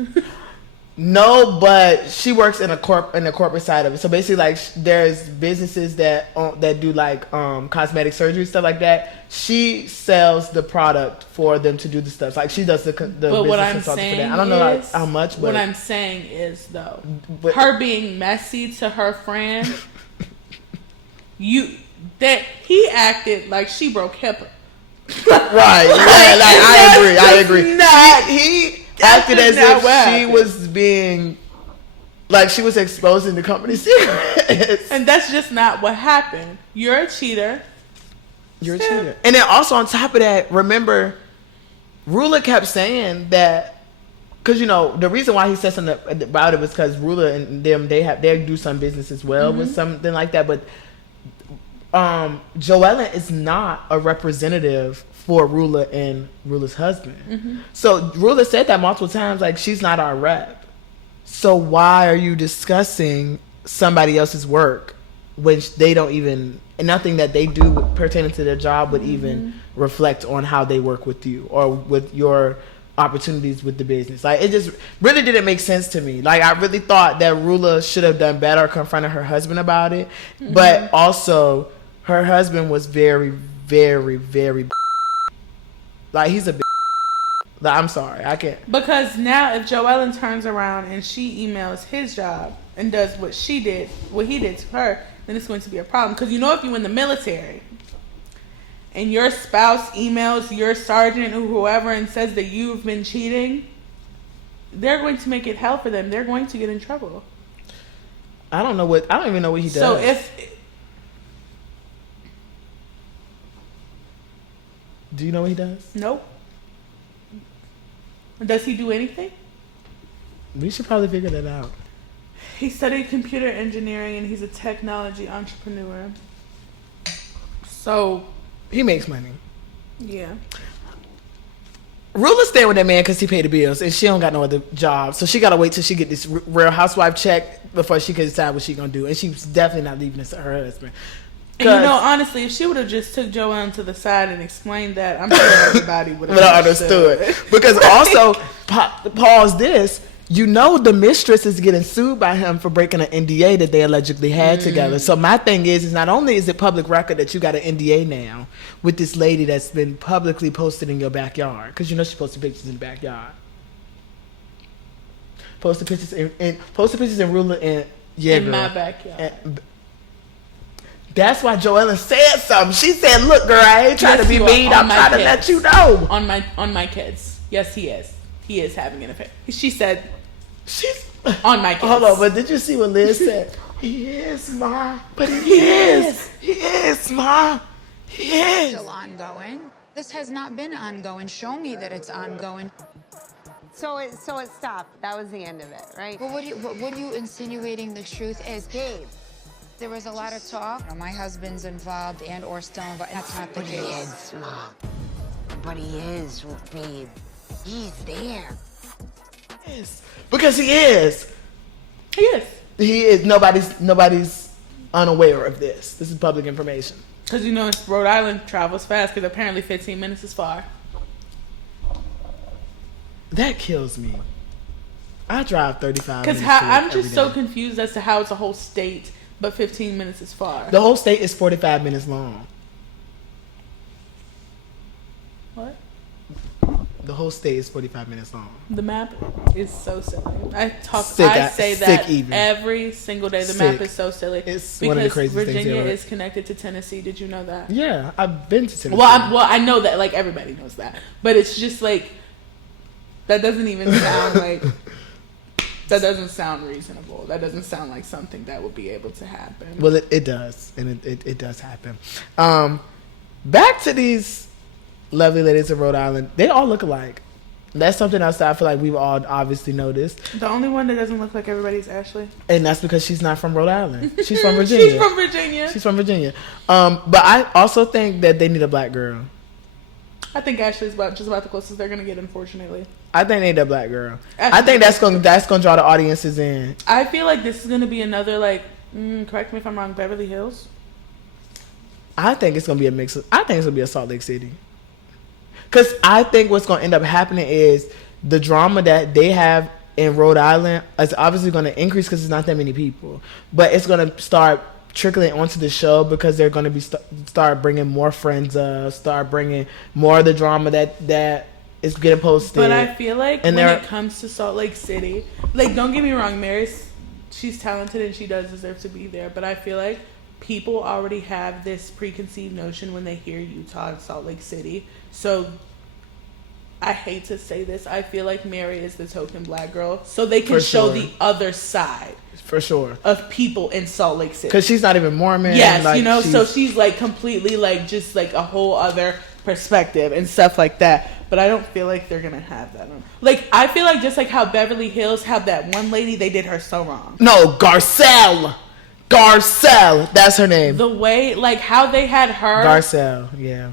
No, but she works in the corporate side of it. So basically, like, there's businesses that do like cosmetic surgery, stuff like that. She sells the product for them to do the stuff. Like, she does the business what I'm consulting for saying that. I don't know like, how much, but what I'm saying is though, her being messy to her friend, that he acted like she broke HIPAA. Right? Yeah, like, I agree. He acted as if she was being, like, she was exposing the company's secrets. And that's just not what happened. You're a cheater. You're a cheater. And then also on top of that, remember, Rula kept saying that, because, you know, the reason why he said something about it was because Rula and them, they do some business as well with something like that. But Joellen is not a representative for Rula and Rula's husband. So Rula said that multiple times, like, she's not our rep. So why are you discussing somebody else's work when they don't even, and nothing that they do pertaining to their job would even reflect on how they work with you or with your opportunities with the business? Like, it just really didn't make sense to me. Like, I really thought that Rula should have done better, confronted her husband about it. But also, her husband was very, very, very, like, he's a bitch. Like, I'm sorry, I can't. Because now if Joellen turns around and she emails his job and does what he did to her, then it's going to be a problem. Because, you know, if you're in the military and your spouse emails your sergeant or whoever and says that you've been cheating, they're going to make it hell for them. They're going to get in trouble. I don't even know what he does. So do you know what he does? Nope. Does he do anything? We should probably figure that out. He studied computer engineering and he's a technology entrepreneur. So he makes money. Yeah. Rula's staying with that man because he paid the bills and she don't got no other job. So she got to wait till she get this Real Housewife check before she can decide what she going to do. And she's definitely not leaving this to her husband. And, you know, honestly, if she would have just took Joanne to the side and explained that, I'm sure everybody would have understood. Because also, pause this, you know, the mistress is getting sued by him for breaking an NDA that they allegedly had together. So my thing is not only is it public record that you got an NDA now with this lady that's been publicly posted in your backyard, because you know she posted pictures in the backyard. Posted pictures in Rula and Yeager. In my backyard. That's why Joellen said something. She said, "Look, girl, I ain't trying to be mean. I'm trying to let you know." On my kids. Yes, he is. He is having an affair. She said, "She's on my kids." Hold on, but did you see what Liz said? He is, Ma. But he is. He is, Ma. He is. Still ongoing. This has not been ongoing. Show me that it's ongoing. So it stopped. That was the end of it, right? Well, what are you insinuating the truth is? Jade. There was a lot of talk. My husband's involved and or still involved. That's not the case. He is, Mom. But he is, babe. He's there. Yes. Because he is. He is. He is. Nobody's unaware of this. This is public information. Because, you know, Rhode Island travels fast because apparently 15 minutes is far. That kills me. I drive 35 minutes. Because I'm just so confused as to how it's a whole state, but 15 minutes is far. The whole state is 45 minutes long. What? The whole state is 45 minutes long. The map is so silly. I say that every single day. The map is so silly. It's one of the craziest things Virginia ever. is connected to Tennessee. Did you know that? Yeah, I've been to Tennessee. Well, I know that. Like, everybody knows that. But it's just like, that doesn't even sound like... That doesn't sound reasonable. That doesn't sound like something that would be able to happen. Well, it does. And it does happen. Back to these lovely ladies of Rhode Island. They all look alike. That's something else that I feel like we've all obviously noticed. The only one that doesn't look like everybody is Ashley. And that's because she's not from Rhode Island. She's from Virginia. She's from Virginia. But I also think that they need a black girl. I think Ashley's just about the closest they're going to get, unfortunately. I think they need a black girl. I think that's gonna draw the audiences in. I feel like this is gonna be another like. Correct me if I'm wrong. Beverly Hills. I think it's gonna be a mix. I think it's gonna be a Salt Lake City. Because I think what's gonna end up happening is the drama that they have in Rhode Island is obviously gonna increase because there's not that many people, but it's gonna start trickling onto the show because they're gonna be start bringing more friends up, start bringing more of the drama that is getting posted. But I feel like when it comes to Salt Lake City, like don't get me wrong, she's talented and she does deserve to be there, but I feel like people already have this preconceived notion when they hear Utah and Salt Lake City. So I hate to say this, I feel like Mary is the token black girl, so they can show the other side. For sure. Of people in Salt Lake City. Because she's not even Mormon. Yes, like, so she's like completely like just like a whole other perspective and stuff like that. But I don't feel like they're going to have that. Like, I feel like just like how Beverly Hills had that one lady, they did her so wrong. No, Garcelle, that's her name. The way, like how they had her. Garcelle, yeah.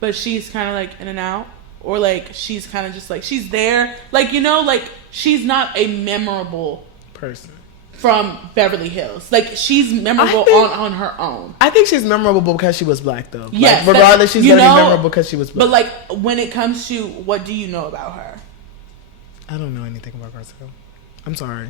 But she's kind of like in and out. Or like she's kind of just like, she's there. Like, you know, like she's not a memorable person from Beverly Hills. Like she's memorable on her own. I think she's memorable because she was black though. Yes. Like, regardless, she's going to be memorable because she was black. But like when it comes to what do you know about her? I don't know anything about Garcelle. I'm sorry.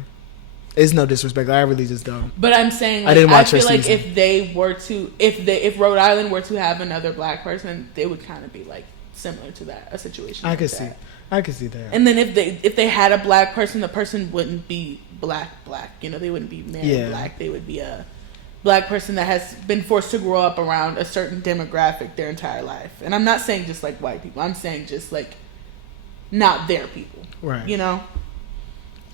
It's no disrespect. I really just don't. But I'm saying like, I feel like if they were to, if Rhode Island were to have another black person, they would kind of be like similar to that, a situation. I like could that. I could see that. And then if they had a black person, the person wouldn't be black. You know, they wouldn't be married black. They would be a black person that has been forced to grow up around a certain demographic their entire life. And I'm not saying just like white people. I'm saying just like not their people. Right. You know?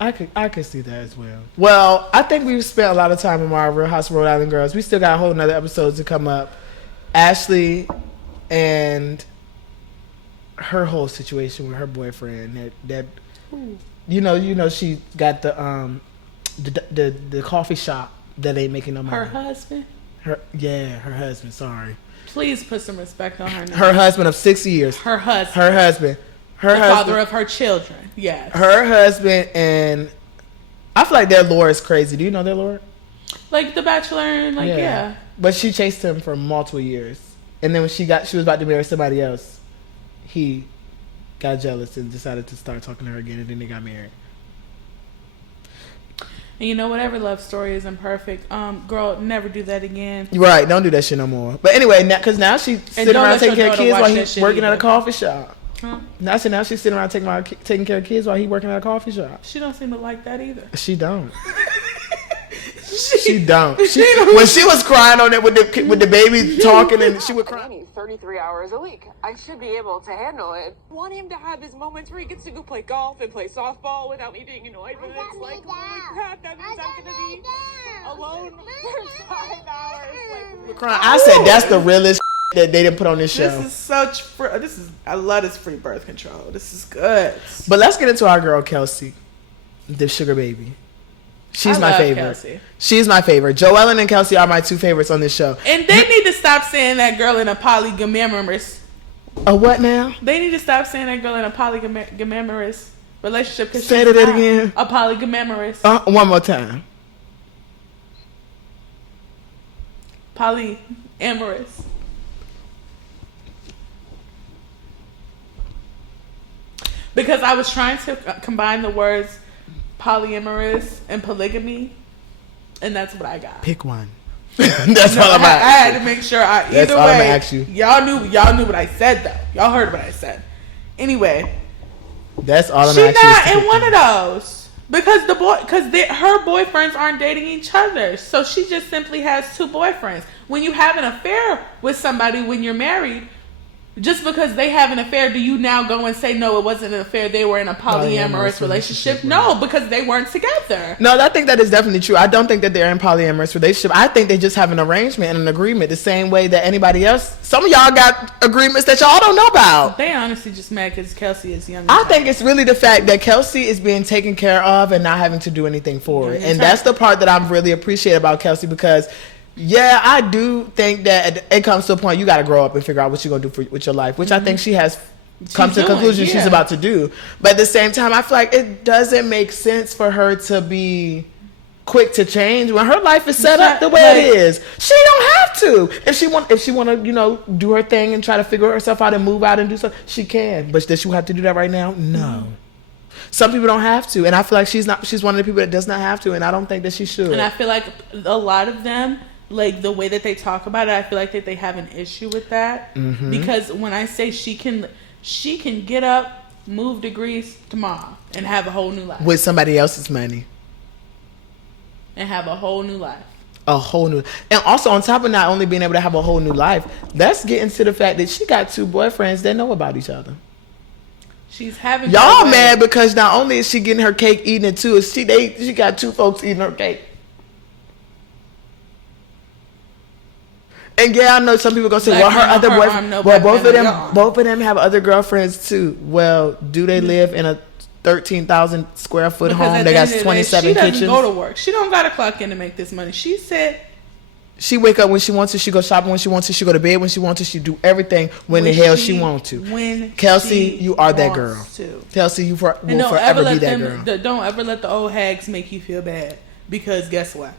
I could see that as well. Well, I think we've spent a lot of time on our Real House Rhode Island girls. We still got a whole nother episode to come up. Ashley and her whole situation with her boyfriend that you know she got the coffee shop that ain't making no money. Her husband? Her husband, sorry. Please put some respect on her name. Her husband of 6 years. Her husband. The father of her children. Yes. Her husband, and I feel like their lore is crazy. Do you know their lore? Like The Bachelor and like yeah. But she chased him for multiple years. And then when she was about to marry somebody else, he got jealous and decided to start talking to her again, and then they got married. And you know, whatever love story isn't perfect. Girl, never do that again. Right, don't do that shit no more. But anyway, because now she's sitting around taking care of kids while he's working at a coffee shop. Huh? Now she's sitting around taking care of kids while he's working at a coffee shop. She don't seem to like that either. She don't. She don't. When she was crying on it with the baby talking, and she would cry. 33 hours a week. I should be able to handle it. I want him to have his moments where he gets to go play golf and play softball without me being annoyed with it. It's like, holy crap, that means I'm going to be alone for 5 hours. Like, crying. I said that's the realest that they didn't put on this show. I love this free birth control. This is good. But let's get into our girl Kelsey, the sugar baby. She's my favorite. Kelsey. She's my favorite. Joellen and Kelsey are my two favorites on this show. And they need to stop saying that girl in a polygamous. A what now? They need to stop saying that girl in a polygamous relationship. Say it again. A polygamous. One more time. Polyamorous. Because I was trying to combine the words polyamorous and polygamy, and that's what I got. Pick one. That's all I'm I had to make sure. Either way, I'm ask you. Y'all knew what I said though. Y'all heard what I said. Anyway, that's all I'm. She's not in one of those because her boyfriends aren't dating each other, so she just simply has two boyfriends. When you have an affair with somebody when you're married, just because they have an affair, do you now go and say, no, it wasn't an affair, they were in a polyamorous relationship? No, because they weren't together. No, I think that is definitely true. I don't think that they're in polyamorous relationship. I think they just have an arrangement and an agreement the same way that anybody else. Some of y'all got agreements that y'all don't know about. They honestly just mad because Kelsey is young. I think it's really the fact that Kelsey is being taken care of and not having to do anything for it. And that's the part that I really appreciate about Kelsey, because yeah, I do think that it comes to a point you got to grow up and figure out what you're going to do with your life, which I think she has come to the conclusion she's about to do. But at the same time, I feel like it doesn't make sense for her to be quick to change when her life is set up the way it is. She don't have to. If she want to, do her thing and try to figure herself out and move out and do something, she can. But does she have to do that right now? No. Some people don't have to, and I feel like she's one of the people that does not have to, and I don't think that she should. And I feel like a lot of them, like the way that they talk about it, I feel like that they have an issue with that. Mm-hmm. Because when I say she can get up, move to Greece tomorrow and have a whole new life with somebody else's money, and have a whole new life. And also on top of not only being able to have a whole new life, let's get into the fact that she got 2 boyfriends that know about each other. She's having y'all mad because not only is she getting her cake eating it too, she got 2 folks eating her cake. And yeah, I know some people gonna say, well, her other boyfriend, both of them have other girlfriends too. Well, do they live in a 13,000 square foot home that got 27 kitchens? She doesn't go to work. She don't gotta clock in to make this money. She said she wake up when she wants to. She go shopping when she wants to. She go to bed when she wants to. She do everything when the hell she wants to. When Kelsey, you are that girl. Kelsey, you will forever be that girl. Don't ever let the old hags make you feel bad, because guess what?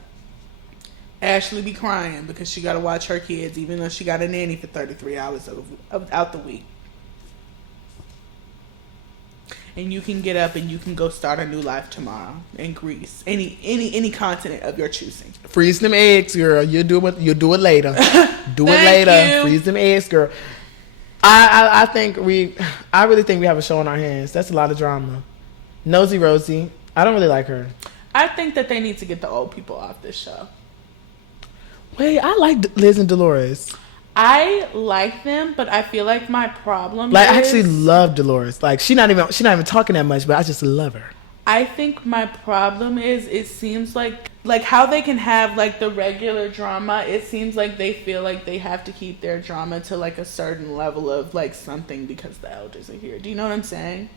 Ashley be crying because she got to watch her kids, even though she got a nanny for 33 hours out the week. And you can get up and you can go start a new life tomorrow in Greece, any continent of your choosing. Freeze them eggs, girl. You'll do it later. Do it later. Freeze them eggs, girl. I really think we have a show on our hands. That's a lot of drama. Nosy Rosie, I don't really like her. I think that they need to get the old people off this show. Wait, I like Liz and Dolores. I like them, but I feel like my problem I actually love Dolores. Like she's not even talking that much, but I just love her. I think my problem is it seems like how they can have like the regular drama, it seems like they feel like they have to keep their drama to like a certain level of like something because the elders are here. Do you know what I'm saying?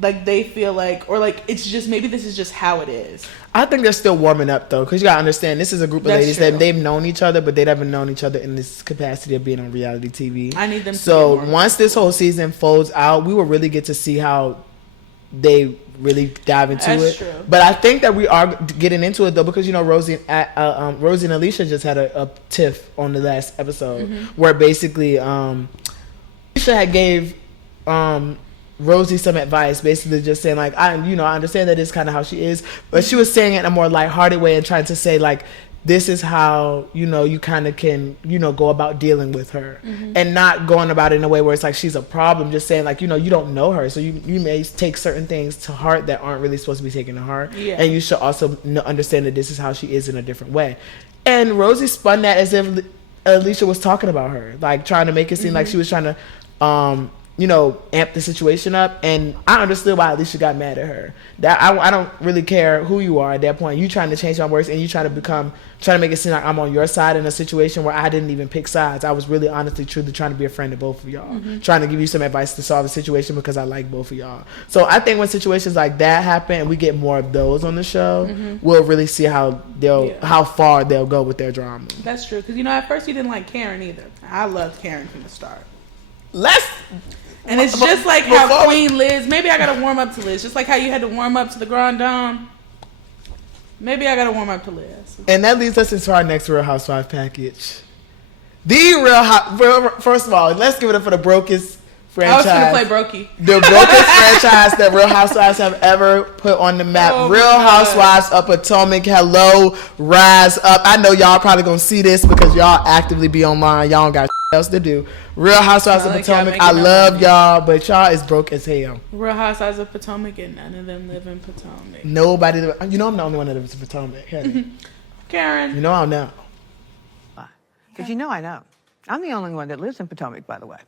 Like they feel like, or like it's just, maybe this is just how it is. I think they're still warming up though, because you gotta understand this is a group of ladies that they've known each other, but they haven't known each other in this capacity of being on reality TV. I need them to so once this whole season folds out, we will really get to see how they really dive into it. True. But I think that we are getting into it though, because Rosie and Alicia just had a tiff on the last episode, where basically Alicia had gave Rosie some advice, basically just saying like, I understand that it's kind of how she is, but she was saying it in a more lighthearted way and trying to say like, this is how you kind of can go about dealing with her, and not going about it in a way where it's like she's a problem. Just saying like you don't know her, so you may take certain things to heart that aren't really supposed to be taken to heart, and you should also understand that this is how she is in a different way. And Rosie spun that as if Alicia was talking about her, like trying to make it seem like she was trying to amp the situation up, and I understood why Alicia got mad at her. That I don't really care who you are at that point. You trying to change my words, and you trying to make it seem like I'm on your side in a situation where I didn't even pick sides. I was really honestly truly trying to be a friend of both of y'all, trying to give you some advice to solve the situation because I like both of y'all. So I think when situations like that happen and we get more of those on the show, we'll really see how far they'll go with their drama. That's true, because at first you didn't like Karen either. I loved Karen from the start. And it's just like how Queen Liz, maybe I gotta warm up to Liz, just like how you had to warm up to the Grand Dame. Maybe I gotta warm up to Liz. And that leads us into our next Real Housewives package. First of all, let's give it up for the brokest franchise. I was gonna play Brokey. The brokest franchise that Real Housewives have ever put on the map. Real Housewives of Potomac. Hello, rise up. I know y'all probably gonna see this because y'all actively be online. Y'all don't got else to do. Real Housewives of Potomac. I love y'all, but y'all is broke as hell. Real Housewives of Potomac, and none of them live in Potomac. Nobody. I'm the only one that lives in Potomac. Karen. I know. Because I know. I'm the only one that lives in Potomac, by the way.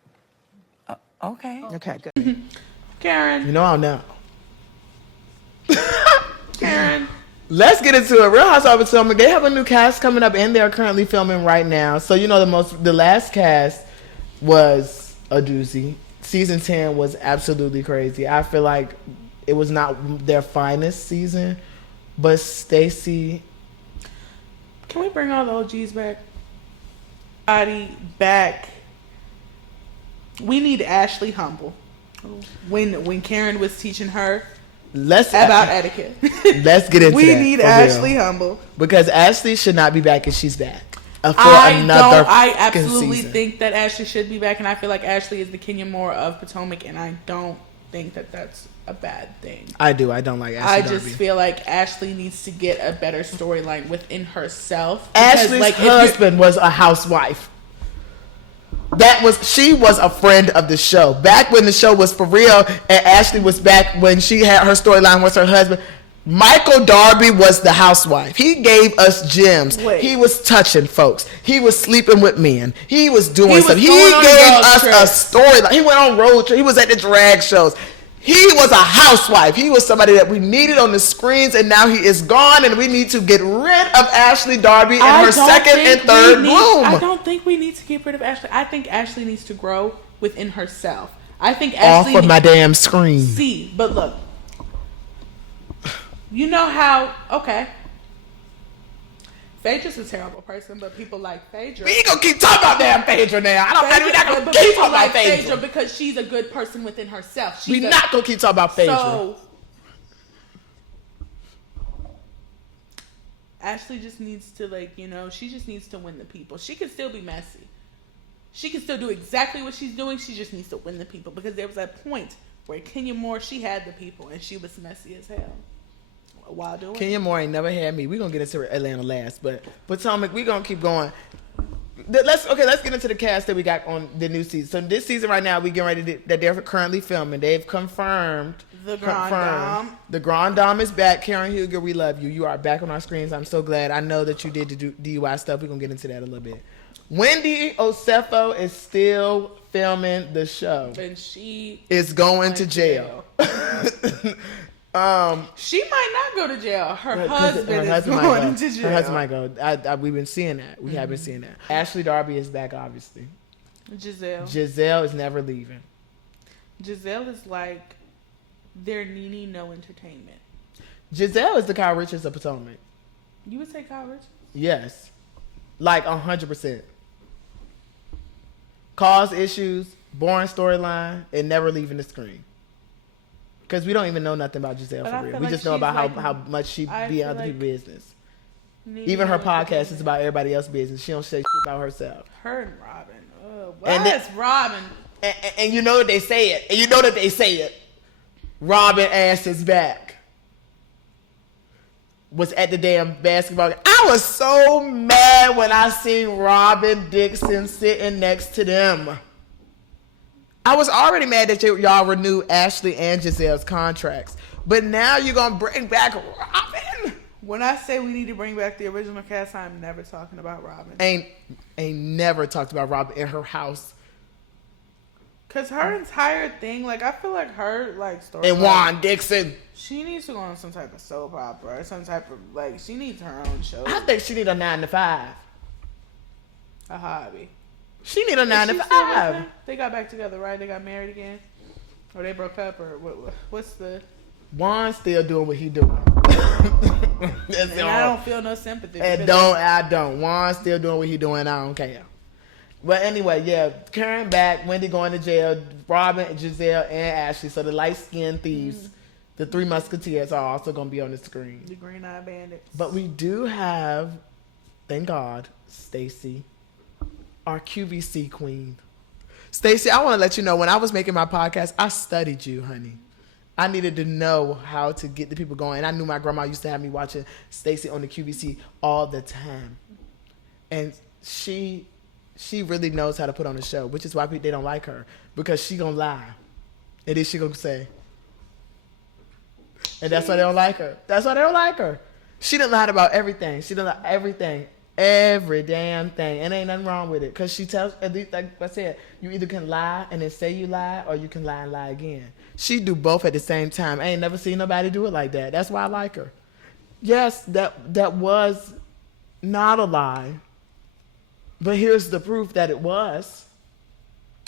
Okay. Okay, good. Karen. I know. Karen. Let's get into it. Real Housewives of Potomac. They have a new cast coming up, and they're currently filming right now. So the last cast was a doozy. Season 10 was absolutely crazy. I feel like it was not their finest season, but Stacey. Can we bring all the OGs back? Back. We need Ashley Humble. When Karen was teaching her about etiquette. Let's get into We that. need Ashley humble. Because Ashley should not be back, and she's back. I absolutely think that Ashley should be back, and I feel like Ashley is the Kenya Moore of Potomac, and I don't think that that's a bad thing. I don't like Ashley I Darby. just feel like Ashley needs to get a better storyline within herself. Ashley's husband was a housewife. She was a friend of the show. Back when the show was for real, and Ashley was back when she had her storyline with her husband. Michael Darby was the housewife. He gave us gems. He was touching folks. He was sleeping with men. He was doing stuff. He gave us a storyline. He went on road trip. He was at the drag shows. He was a housewife. He was somebody that we needed on the screens, and now he is gone, and we need to get rid of Ashley Darby in her second and third bloom. I don't think we need to get rid of Ashley. I think Ashley needs to grow within herself. I think Ashley off of my damn screen. See, but look. You know how, okay. Phaedra's a terrible person, but people like Phaedra. We ain't gonna keep talking about damn Phaedra now. We're not gonna keep talking about Phaedra because she's a good person within herself. We're not gonna keep talking about Phaedra. So, Ashley just needs to, she just needs to win the people. She can still be messy. She can still do exactly what she's doing. She just needs to win the people, because there was a point where Kenya Moore, she had the people, and she was messy as hell. While doing Kenya Moore ain't never had me. We're gonna get into Atlanta last, but Potomac, we're gonna keep going. Let's get into the cast that we got on the new season. So this season right now, we getting ready that they're currently filming. They've confirmed the Grand Dame. The Grand Dame is back. Karen Huger, we love you. You are back on our screens. I'm so glad. I know that you did the DUI stuff. We're gonna get into that a little bit. Wendy Osefo is still filming the show, and she is going to jail. She might not go to jail. Her husband is going to jail. Her husband might go. We've been seeing that. We have been seeing that. Ashley Darby is back, obviously. Giselle is never leaving. Giselle is like their Nene No Entertainment. Giselle is the Kyle Richards of Potomac. You would say Kyle Richards? Yes. Like 100%. Cause issues, boring storyline, and never leaving the screen. Because we don't even know nothing about Giselle for real. We just know about how much she be in other people's business. Even her podcast is about everybody else's business. She don't say shit about herself. Her and Robin. Why is Robin? And you know that they say it. And you know that they say it. Robin ass is back. Was at the damn basketball game. I was so mad when I seen Robin Dixon sitting next to them. I was already mad that y'all renewed Ashley and Giselle's contracts. But now you're going to bring back Robin? When I say we need to bring back the original cast, I'm never talking about Robin. Ain't never talked about Robin in her house. Because her entire thing, I feel like her, story. And Juan Dixon. She needs to go on some type of soap opera or some type of, she needs her own show. I think she need a 9 to 5. A hobby. She need a 9 to 5. They got back together, right? They got married again? Or they broke up? Or what's the... Juan's still doing what he doing. And I don't feel no sympathy. I don't. Juan's still doing what he doing. I don't care. But anyway, yeah. Karen back. Wendy going to jail. Robin, Giselle, and Ashley. So the light-skinned thieves, the Three Musketeers, are also going to be on the screen. The Green-Eyed Bandits. But we do have, thank God, Stacey, our QVC queen. Stacey, I want to let you know, when I was making my podcast, I studied you, honey. I needed to know how to get the people going. And I knew my grandma used to have me watching Stacey on the QVC all the time. And she really knows how to put on a show, which is why they don't like her, because she gonna lie. And then she gonna say. And that's why they don't like her. That's why they don't like her. She done lied about everything. She done lied everything. Every damn thing. And ain't nothing wrong with it. Because she tells, at least, like I said, you either can lie and then say you lie, or you can lie and lie again. She do both at the same time. I ain't never seen nobody do it like that. That's why I like her. Yes, that was not a lie. But here's the proof that it was.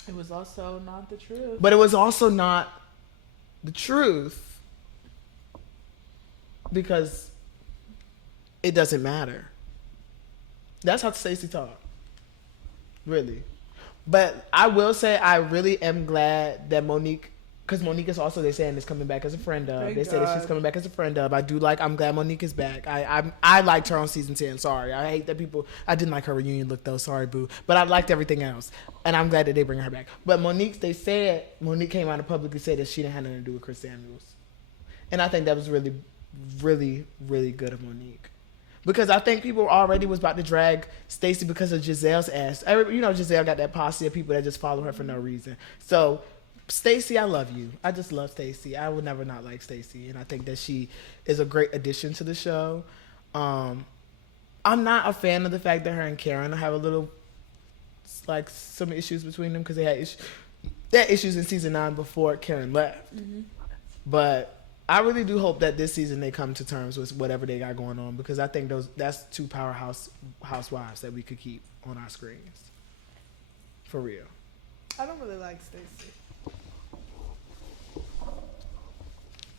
It was also not the truth. But it was also not the truth. Because it doesn't matter. That's how Stacey talked. Really. But I will say I really am glad that Monique because Monique is also, they're saying, is coming back as a friend of. Thank They say that God. she's coming back as a friend of. I'm glad Monique is back. I liked her on season 10. Sorry. I hate that people, I didn't like her reunion look though. Sorry, boo. But I liked everything else. And I'm glad that they bring her back. But Monique came out and publicly said that she didn't have nothing to do with Chris Samuels. And I think that was really, really, really good of Monique. Because I think people already was about to drag Stacey because of Giselle's ass. Giselle got that posse of people that just follow her for no reason. So, Stacey, I love you. I just love Stacey. I would never not like Stacey. And I think that she is a great addition to the show. I'm not a fan of the fact that her and Karen have a little, like, some issues between them because they had issues in season 9 before Karen left. Mm-hmm. But I really do hope that this season they come to terms with whatever they got going on, because I think that's 2 powerhouse housewives that we could keep on our screens. For real. I don't really like Stacey.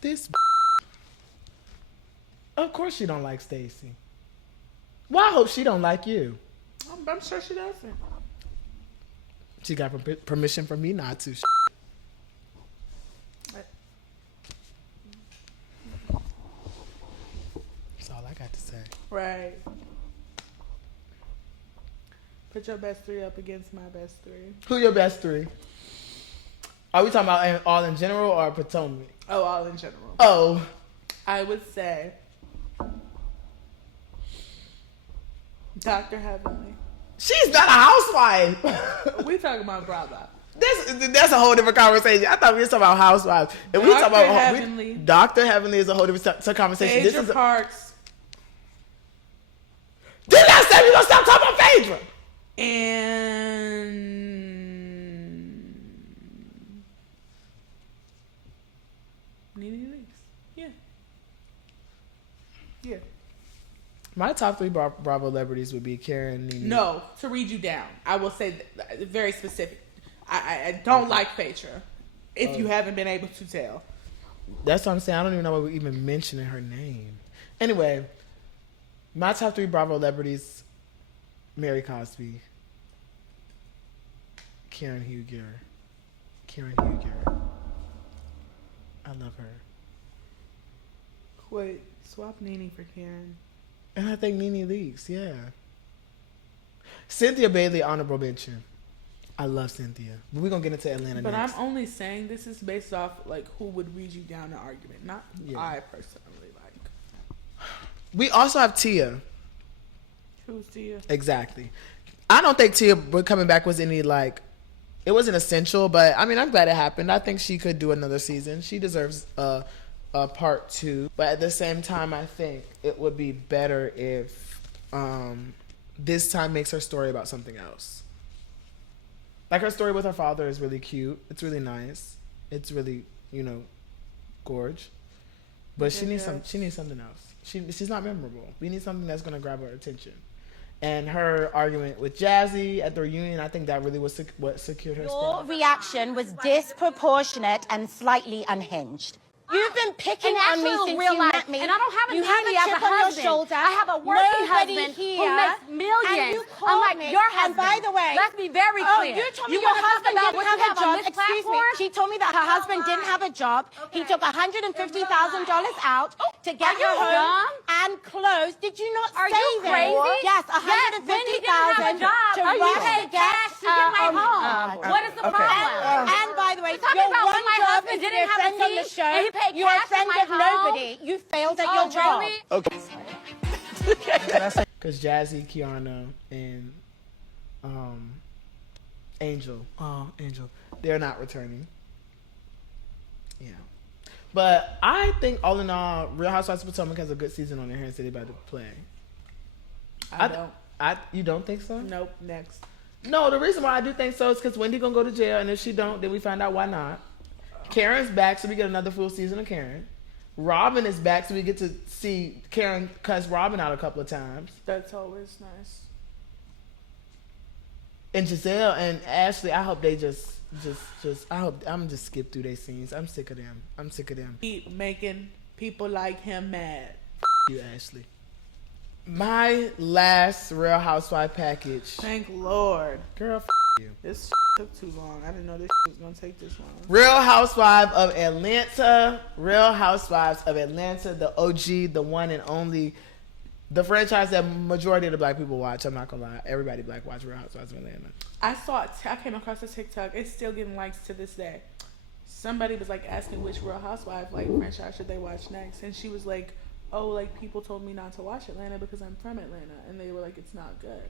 This of course she don't like Stacey. Well, I hope she don't like you. I'm sure she doesn't. She got permission from me not to. That's all I got to say. Right. Put your best 3 up against my best 3. Who your best 3? Are we talking about all in general or Potomac? Oh, all in general. Oh. I would say Dr. Heavenly. She's not a housewife. We talking about Bravo. That's a whole different conversation. I thought we were talking about housewives. And we talking about Heavenly. Dr. Heavenly is a whole different conversation. Phaedra Parks. Didn't I say we gonna stop talking about Phaedra? And Nene Leakes. Yeah. Yeah. My top 3 Bravo celebrities would be Karen, Nene. No, to read you down, I will say very specific. I don't like Phaedra, if you haven't been able to tell. That's what I'm saying. I don't even know why we're even mentioning her name. Anyway, my top 3 Bravo celebrities: Mary Cosby, Karen Huger. I love her. Wait, swap Nene for Karen. And I think Nene Leakes, yeah. Cynthia Bailey, honorable mention. I love Cynthia. But we're going to get into Atlanta but next. I'm only saying this is based off, like, who would read you down an argument, not who I personally like. We also have Tia. Who's Tia? Exactly. I don't think Tia coming back was any, like, it wasn't essential, but, I mean, I'm glad it happened. I think she could do another season. She deserves a part 2. But at the same time, I think it would be better if this time makes her story about something else. Like, her story with her father is really cute. It's really nice. It's really, gorge. But she needs something else. She's not memorable. We need something that's going to grab her attention. And her argument with Jazzy at the reunion, I think that really was what secured her Your spot. reaction was disproportionate and slightly unhinged. You've been picking In on me actual since real you life, met me. and I don't have a you nanny have as a a chip on your husband. shoulder. I have a working Nobody husband here. who makes millions. And you I'm called like me. your And husband. by the way, Let's be very clear. You told me You your wanna talk husband about didn't what have you a have on job. this Excuse me. platform? She told me that her husband didn't have a job. He took $150,000 out to get Are you her home dumb? and clothes. Did you not Are say you that? crazy? Yes, Yes, when he didn't have a $150,000 job, to you rush paid to get cash to get my home. What is the problem? And by the way, We're talking your about when one my job husband is to be didn't a have a friend on the team, show. and he paid You're a cash for friend my of home. nobody. You failed at your job. Really? Okay. Because Jazzy, Kiana, and Angel, they're not returning. Yeah. But I think all in all, Real Housewives of Potomac has a good season on their hands that they're about to play. I don't. You don't think so? Nope. Next. No, the reason why I do think so is because Wendy gonna go to jail, and if she don't, then we find out why not. Karen's back, so we get another full season of Karen. Robin is back, so we get to see Karen cuss Robin out a couple of times. That's always nice. And Giselle and Ashley, I hope they I hope I'm just skip through their scenes. I'm sick of them. Keep making people like him mad. You, Ashley. My last Real Housewife package. Thank Lord. Girl, This took too long. I didn't know this was gonna take this long. Real Housewives of Atlanta. Real Housewives of Atlanta. The OG, the one and only. The franchise that majority of the black people watch. I'm not gonna lie. Everybody black watch Real Housewives of Atlanta. I came across a TikTok. It's still getting likes to this day. Somebody was like asking which Real Housewife like franchise should they watch next, and she was like, "Oh, like people told me not to watch Atlanta because I'm from Atlanta, and they were like, it's not good."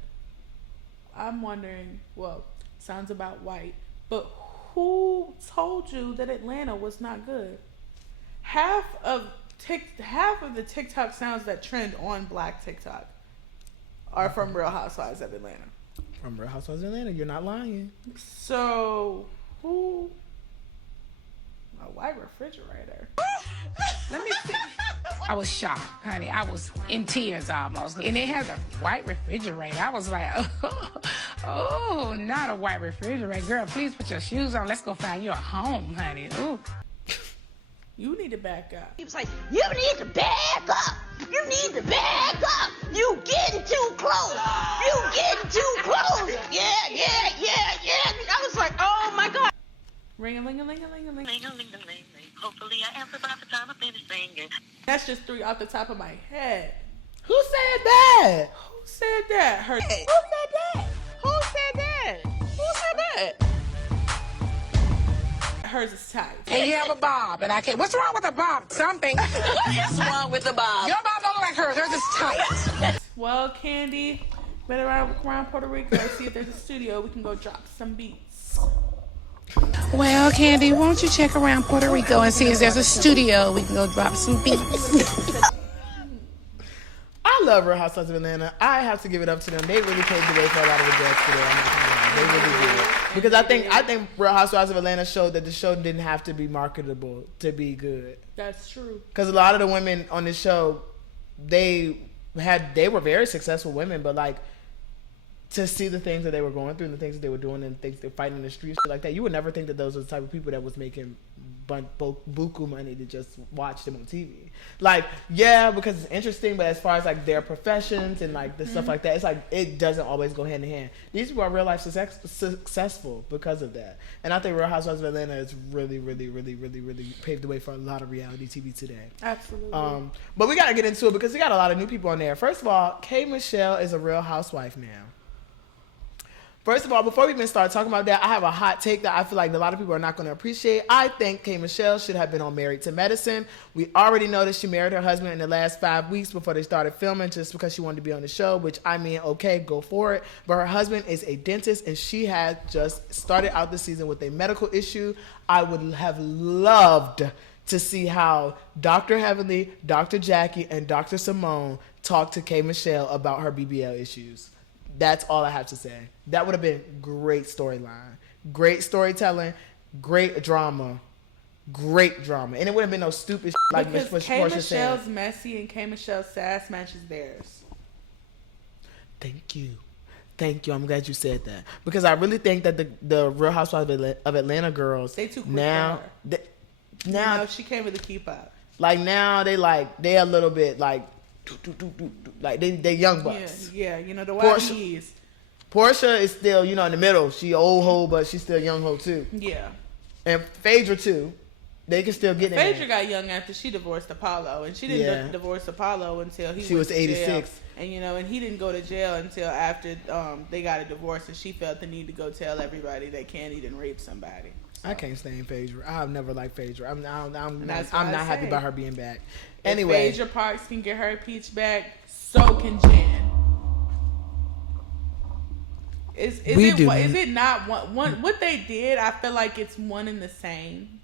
I'm wondering. Well, sounds about white, but who told you that Atlanta was not good? Half of the TikTok sounds that trend on Black TikTok are from Real Housewives of Atlanta. From Real Housewives of Atlanta, you're not lying. So who? A white refrigerator. Let me see. I was shocked, honey. I was in tears almost. And it has a white refrigerator. I was like, oh, not a white refrigerator. Girl, please put your shoes on. Let's go find you a home, honey. Ooh. You need to back up. He was like, you need to back up. You need to back up. You getting too close. You getting too close. Yeah. I was like, oh my God. Ring-a-ling-a-ling-a-ling-a-ling. Ling-a-ling-a-ling-ling. Hopefully I answer by the time I finish singing. That's just 3 off the top of my head. Who said that? Who said that? Her. Who said that? Who said that? Who said that? Hers is tight. And you have a bob, and I can't. What's wrong with a bob? Something. What's wrong with the bob? Your bob don't look like hers. Hers is tight. Well, Candy, better around Puerto Rico. See if there's a studio. We can go drop some beats. Well, Candy, won't you check around Puerto Rico and see if there's a studio we can go drop some beats? I love Real Housewives of Atlanta. I have to give it up to them. They really paved the way for a lot of the guests today. I'm not gonna lie. They really did. Because I think Real Housewives of Atlanta showed that the show didn't have to be marketable to be good. That's true. Because a lot of the women on this show, they were very successful women, but like, to see the things that they were going through and the things that they were doing and things they're fighting in the streets like that, you would never think that those were the type of people that was making buku money to just watch them on TV. Like, yeah, because it's interesting, but as far as like their professions and like the stuff like that, it's like it doesn't always go hand in hand. These people are real life successful because of that. And I think Real Housewives of Atlanta is really, really, really, really, really paved the way for a lot of reality TV today. Absolutely. But we got to get into it because we got a lot of new people on there. First of all, K. Michelle is a Real Housewife now. First of all, before we even start talking about that, I have a hot take that I feel like a lot of people are not going to appreciate. I think K. Michelle should have been on Married to Medicine. We already know that she married her husband in the last 5 weeks before they started filming just because she wanted to be on the show, which I mean, okay, go for it. But her husband is a dentist and she had just started out the season with a medical issue. I would have loved to see how Dr. Heavenly, Dr. Jackie, and Dr. Simone talk to K. Michelle about her BBL issues. That's all I have to say. That would have been great storyline, great storytelling, great drama, and it would have been no stupid shit like because Miss K. Portia Michelle's said. messy and K. Michelle's sass matches theirs. Thank you. I'm glad you said that because I really think that the Real Housewives of Atlanta girls they too quick now for her. Now she can't really keep up. Like now they a little bit like. Like they young bucks. Yeah, you know the YBs. Portia is still, in the middle. She old hoe, but she's still young hoe too. Yeah. And Phaedra too. They can still get in there. Phaedra got young after she divorced Apollo, and she didn't divorce Apollo until she was 86. Jail. And and he didn't go to jail until after they got a divorce, and she felt the need to go tell everybody that Candy didn't rape somebody. So. I can't stand Phaedra. I've never liked Phaedra. I'm not happy about her being back. Anyway, if Phaedra Parks can get her peach back, so can Jen. Is it not one? What they did, I feel like it's one and the same.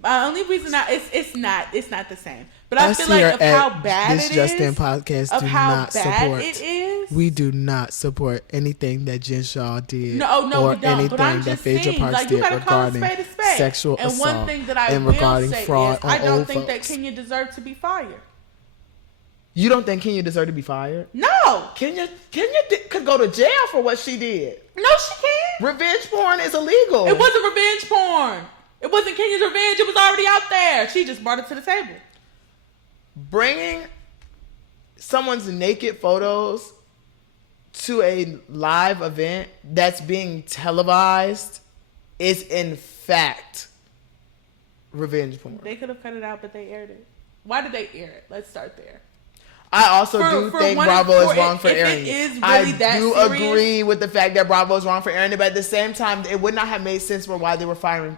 The only reason it's not the same. But I feel like of how bad it is. This Justin podcast of do how not bad support. It is. We do not support anything that Jen Shaw did. No, or we don't. anything but I'm that just Phaedra saying, Parks like, you did gotta call a regarding spade a spade. sexual and assault one thing that I and will regarding say fraud is, on I don't old think that folks. Kenya deserved to be fired. You don't think Kenya deserved to be fired? No. Kenya could go to jail for what she did. No, she can't. Revenge porn is illegal. It wasn't revenge porn. It wasn't Kenya's revenge. It was already out there. She just brought it to the table. Bringing someone's naked photos to a live event that's being televised is in fact revenge porn. They could have cut it out, but they aired it. Why did they air it? Let's start there. I also do think Bravo is wrong for airing it. I do agree with the fact that Bravo is wrong for airing it, but at the same time, it would not have made sense for why they were firing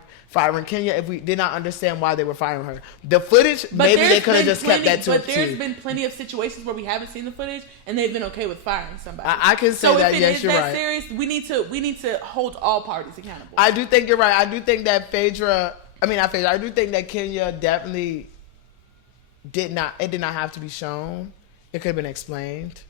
Kenya if we did not understand why they were firing her. The footage, maybe they could have just kept that to a T. But there's been plenty of situations where we haven't seen the footage and they've been okay with firing somebody. I can say that. Yes, you're right. So if it is that serious, we need to hold all parties accountable. I do think you're right. I do think that I do think that Kenya definitely did not have to be shown. It could have been explained.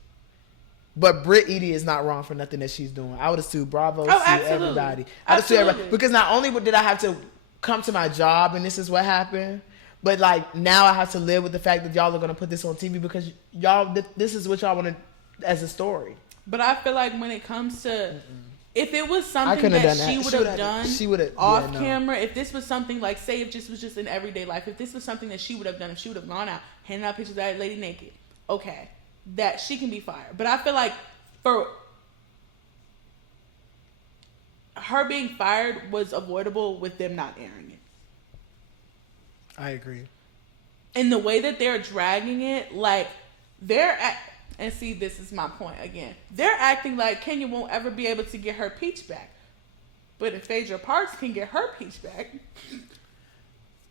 But Britt Edie is not wrong for nothing that she's doing. I would have sued Bravo, sued everybody. I would have sued everybody. Because not only did I have to come to my job and this is what happened, but like now I have to live with the fact that y'all are going to put this on TV because y'all, this is what y'all want as a story. But I feel like when it comes to, if it was something that she would have done off camera, if this was something like, say if this was just in everyday life, if this was something that she would have done, if she would have gone out, handing out pictures of that lady naked, okay, that she can be fired. But I feel like for her being fired was avoidable with them not airing it. I agree. And the way that they're dragging it, like and see, this is my point again. They're acting like Kenya won't ever be able to get her peach back. But if Phaedra Parks can get her peach back,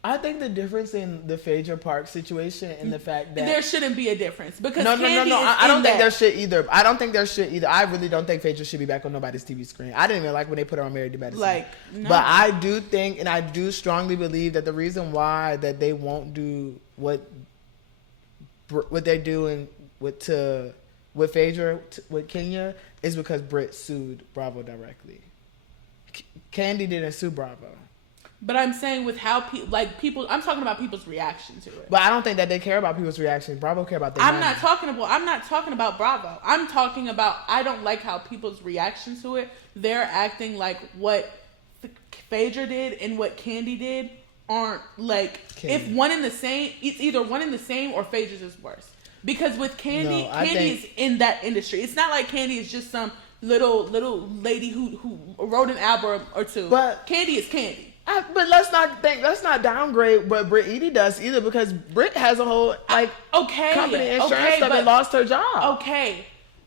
I think the difference in the Phaedra Parks situation and the fact that there shouldn't be a difference because no. I don't think there should either. I don't think there should either. I really don't think Phaedra should be back on nobody's TV screen. I didn't even like when they put her on Married to Medicine. No. But I do think, and I do strongly believe that the reason why that they won't do what they're doing with Phaedra with Kenya is because Britt sued Bravo directly. Candy didn't sue Bravo. But I'm saying with how people, I'm talking about people's reaction to it. But I don't think that they care about people's reaction. Bravo care about their money. I'm not talking about Bravo. I'm talking about, I don't like how people's reaction to it. They're acting like what Phaedra did and what Candy did aren't like, if one in the same, it's either one in the same or Phaedra's is worse. Because with Candy, Candy is in that industry. It's not like Candy is just some little lady who wrote an album or two. But Candy is Candy. But let's not downgrade what Britt Edie does either, because Britt has a whole company insurance stuff and lost her job. Okay,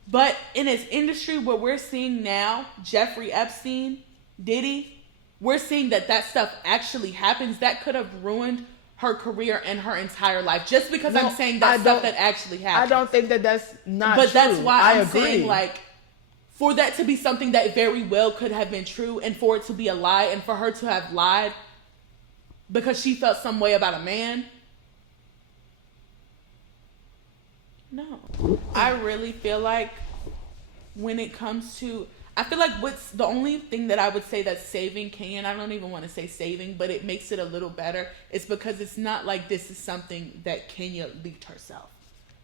but in this industry where we're seeing now Jeffrey Epstein, Diddy, we're seeing that stuff actually happens. That could have ruined her career and her entire life just because I'm saying that stuff that actually happens. I don't think that's not true. But that's why I'm saying like, for that to be something that very well could have been true and for it to be a lie and for her to have lied because she felt some way about a man. No. I really feel like when it comes to, I feel like what's the only thing that I would say that's saving Kenya, and I don't even want to say saving, but it makes it a little better, is because it's not like this is something that Kenya leaked herself.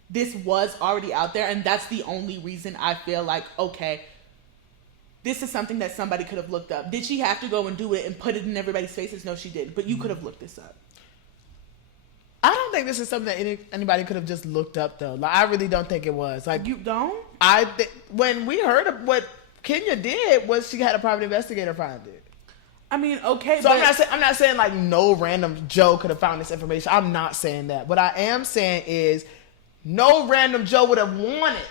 This was already out there, and that's the only reason I feel like, okay, this is something that somebody could have looked up. Did she have to go and do it and put it in everybody's faces? No, she didn't. But you could have looked this up. I don't think this is something that anybody could have just looked up, though. Like, I really don't think it was. Like, you don't? When we heard of what Kenya did, was she had a private investigator find it. I mean, okay, so I'm not saying like no random Joe could have found this information. I'm not saying that. What I am saying is, no random Joe would have wanted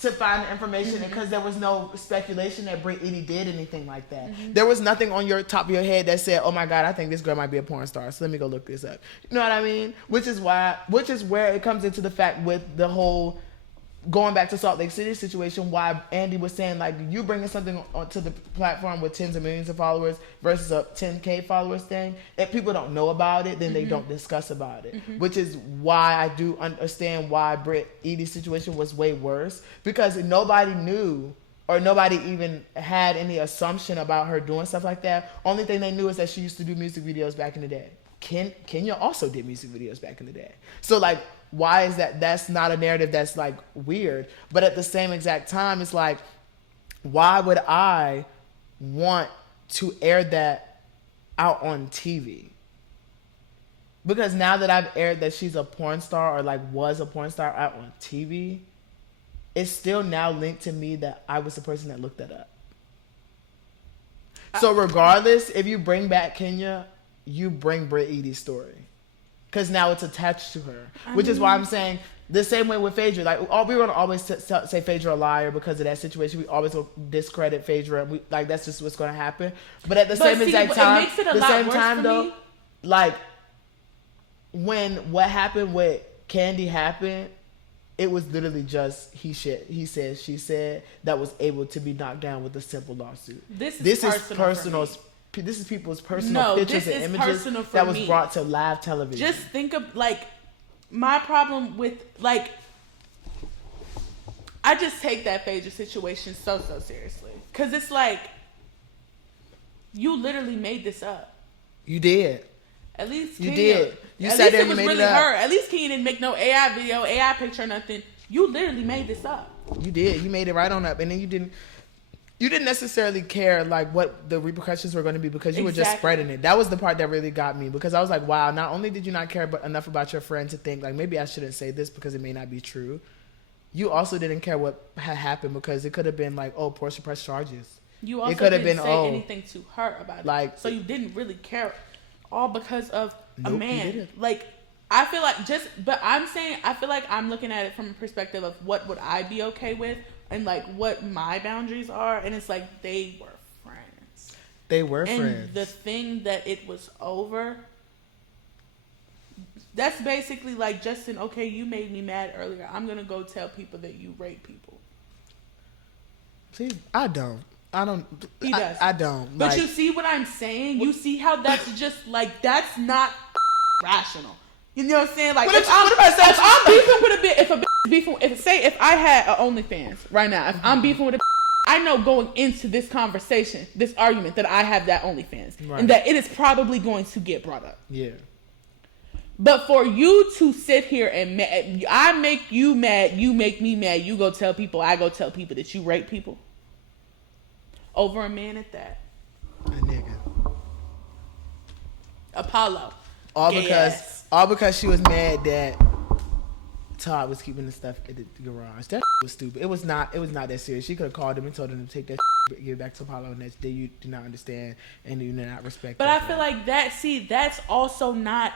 to find the information because there was no speculation that Britt Edie did anything like that. There was nothing on your top of your head that said, oh my God, I think this girl might be a porn star, so let me go look this up. You know what I mean? Which is where it comes into the fact with the whole going back to Salt Lake City situation, why Andy was saying, like, you bringing something onto the platform with tens of millions of followers versus a 10K followers thing, if people don't know about it, then they don't discuss about it. Which is why I do understand why Britt Edie's situation was way worse, because nobody knew or nobody even had any assumption about her doing stuff like that. Only thing they knew is that she used to do music videos back in the day. Kenya also did music videos back in the day. So, like, why is that? That's not a narrative that's like weird. But at the same exact time, it's like, why would I want to air that out on TV? Because now that I've aired that she's a porn star or like was a porn star out on TV, it's still now linked to me that I was the person that looked that up. So regardless, if you bring back Kenya, you bring Britt Edie's story. Because now it's attached to her. Which is why I'm saying the same way with Phaedra. Like, we're going to always say Phaedra a liar because of that situation. We always will discredit Phaedra. And like, that's just what's going to happen. But at the same exact time, though, like, when what happened with Kandi happened, it was literally just he said, she said that was able to be knocked down with a simple lawsuit. This is personal. This is people's personal pictures and images that was brought to live television. Just think of, like, my problem with, like, I just take that Phaedra situation so seriously. Because it's like, you literally made this up. You did. At least you did. You at sat least there it and was made really it up. her. At least Kenya didn't make no AI video, AI picture, nothing. You literally made this up. You did. You made it right on up, and then you didn't necessarily care like what the repercussions were going to be because you were just spreading it. That was the part that really got me because I was like, wow, not only did you not care enough about your friend to think like maybe I shouldn't say this because it may not be true, you also didn't care what had happened because it could have been like, oh, Portia pressed charges. You also didn't say anything to her about it. So you didn't really care all because of a man. Like, I feel like I feel like I'm looking at it from a perspective of what would I be okay with and like what my boundaries are, and it's like they were friends. They were and friends. The thing that it was over, that's basically like, Justin, okay, you made me mad earlier. I'm gonna go tell people that you rape people. See, I don't. He does. I don't. But like, you see what I'm saying? You see how that's just like, that's not rational. You know what I'm saying? Like, if I'm beefing with a bitch, if I had an OnlyFans right now, if I'm beefing with a bitch, I know going into this conversation, this argument, that I have that OnlyFans. Right. And that it is probably going to get brought up. Yeah. But for you to sit here and I make you mad, you make me mad, you go tell people, I go tell people that you rape people. Over a man at that. A nigga. Apollo. All because she was mad that Todd was keeping the stuff at the garage. That was stupid. It was not that serious. She could have called him and told him to take that give it back to Apollo, and that you do not understand and you do not respect. But I feel like that's also not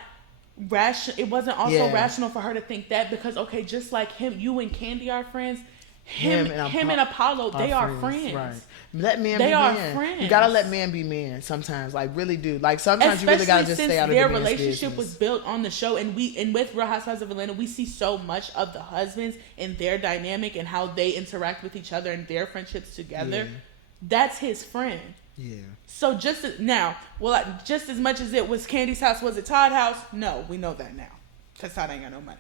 rational. It wasn't also rational for her to think that because, okay, just like him, you and Kandi are friends. Him and Apollo, they are friends. Right. Let men they be are men. friends. You gotta let men be men sometimes. Like, really do. Like, sometimes you really gotta just stay out of the man's business. Their relationship was built on the show, and with Real Housewives of Atlanta, we see so much of the husbands and their dynamic and how they interact with each other and their friendships together. Yeah. That's his friend. Yeah. So just as much as it was Kandi's house, was it Todd's house? No, we know that now. Because Todd ain't got no money.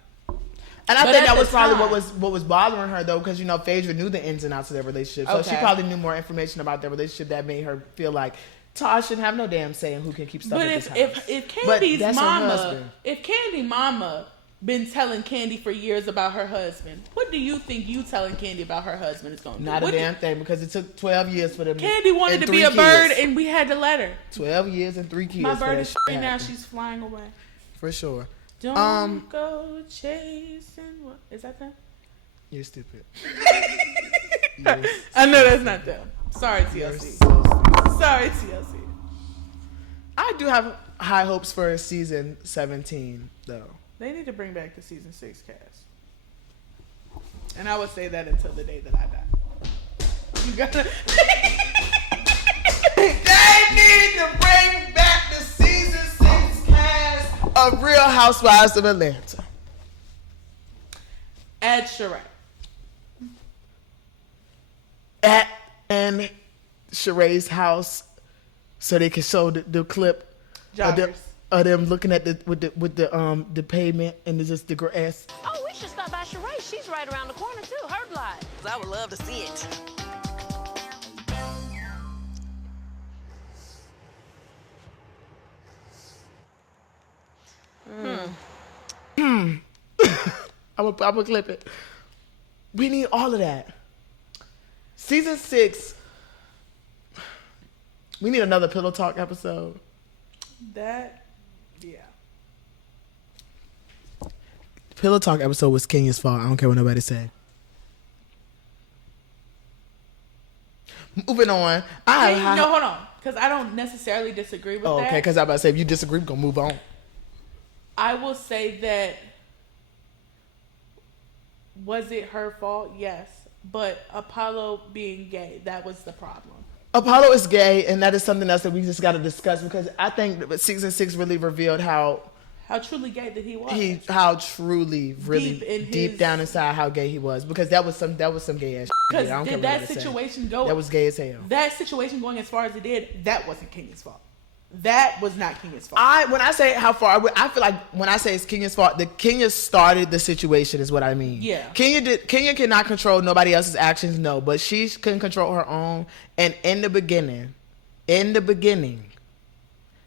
And I think that was probably what was bothering her, though, because, you know, Phaedra knew the ins and outs of their relationship. So she probably knew more information about their relationship that made her feel like Todd shouldn't have no damn say in who can keep stuff in his house. But if Kandi mama been telling Kandi for years about her husband, what do you think you telling Kandi about her husband is going to do? Not a damn thing, because it took 12 years for them. Kandi wanted to be a bird, and we had to let her. 12 years and 3 kids. My bird is free now. She's flying away. For sure. Don't go chasing. What is that them? You're stupid. I know that's not them. Sorry, TLC. Sorry, TLC. I do have high hopes for season 17, though. They need to bring back the season 6 cast, and I would say that until the day that I die. You gotta. They need to bring back the season 6 cast of Real Housewives of Atlanta. Add Sheree. And Sheree's house, so they can show the clip of them looking at the pavement and it's just the grass. Oh, we should stop by Sheree. She's right around the corner too. Her block. I would love to see it. I'm gonna clip it. We need all of that. Season 6. We need another Pillow Talk episode. Pillow Talk episode was Kenya's fault. I don't care what nobody say. Moving on. No, hold on. Because I don't necessarily disagree with that. Okay, because I'm about to say, if you disagree, we're going to move on. I will say that, was it her fault? Yes. But Apollo being gay, that was the problem. Apollo is gay, and that is something else that we just got to discuss, because I think that season 6 really revealed how truly gay that he was. How truly, really deep down inside how gay he was, because that was some gay ass shit. Because did that situation go? That was gay as hell. That situation going as far as it did, that wasn't Kenya's fault. That was not Kenya's fault. When I say how far, I feel like when I say it's Kenya's fault, Kenya started the situation is what I mean. Yeah. Kenya cannot control nobody else's actions, no, but she can control her own. And in the beginning,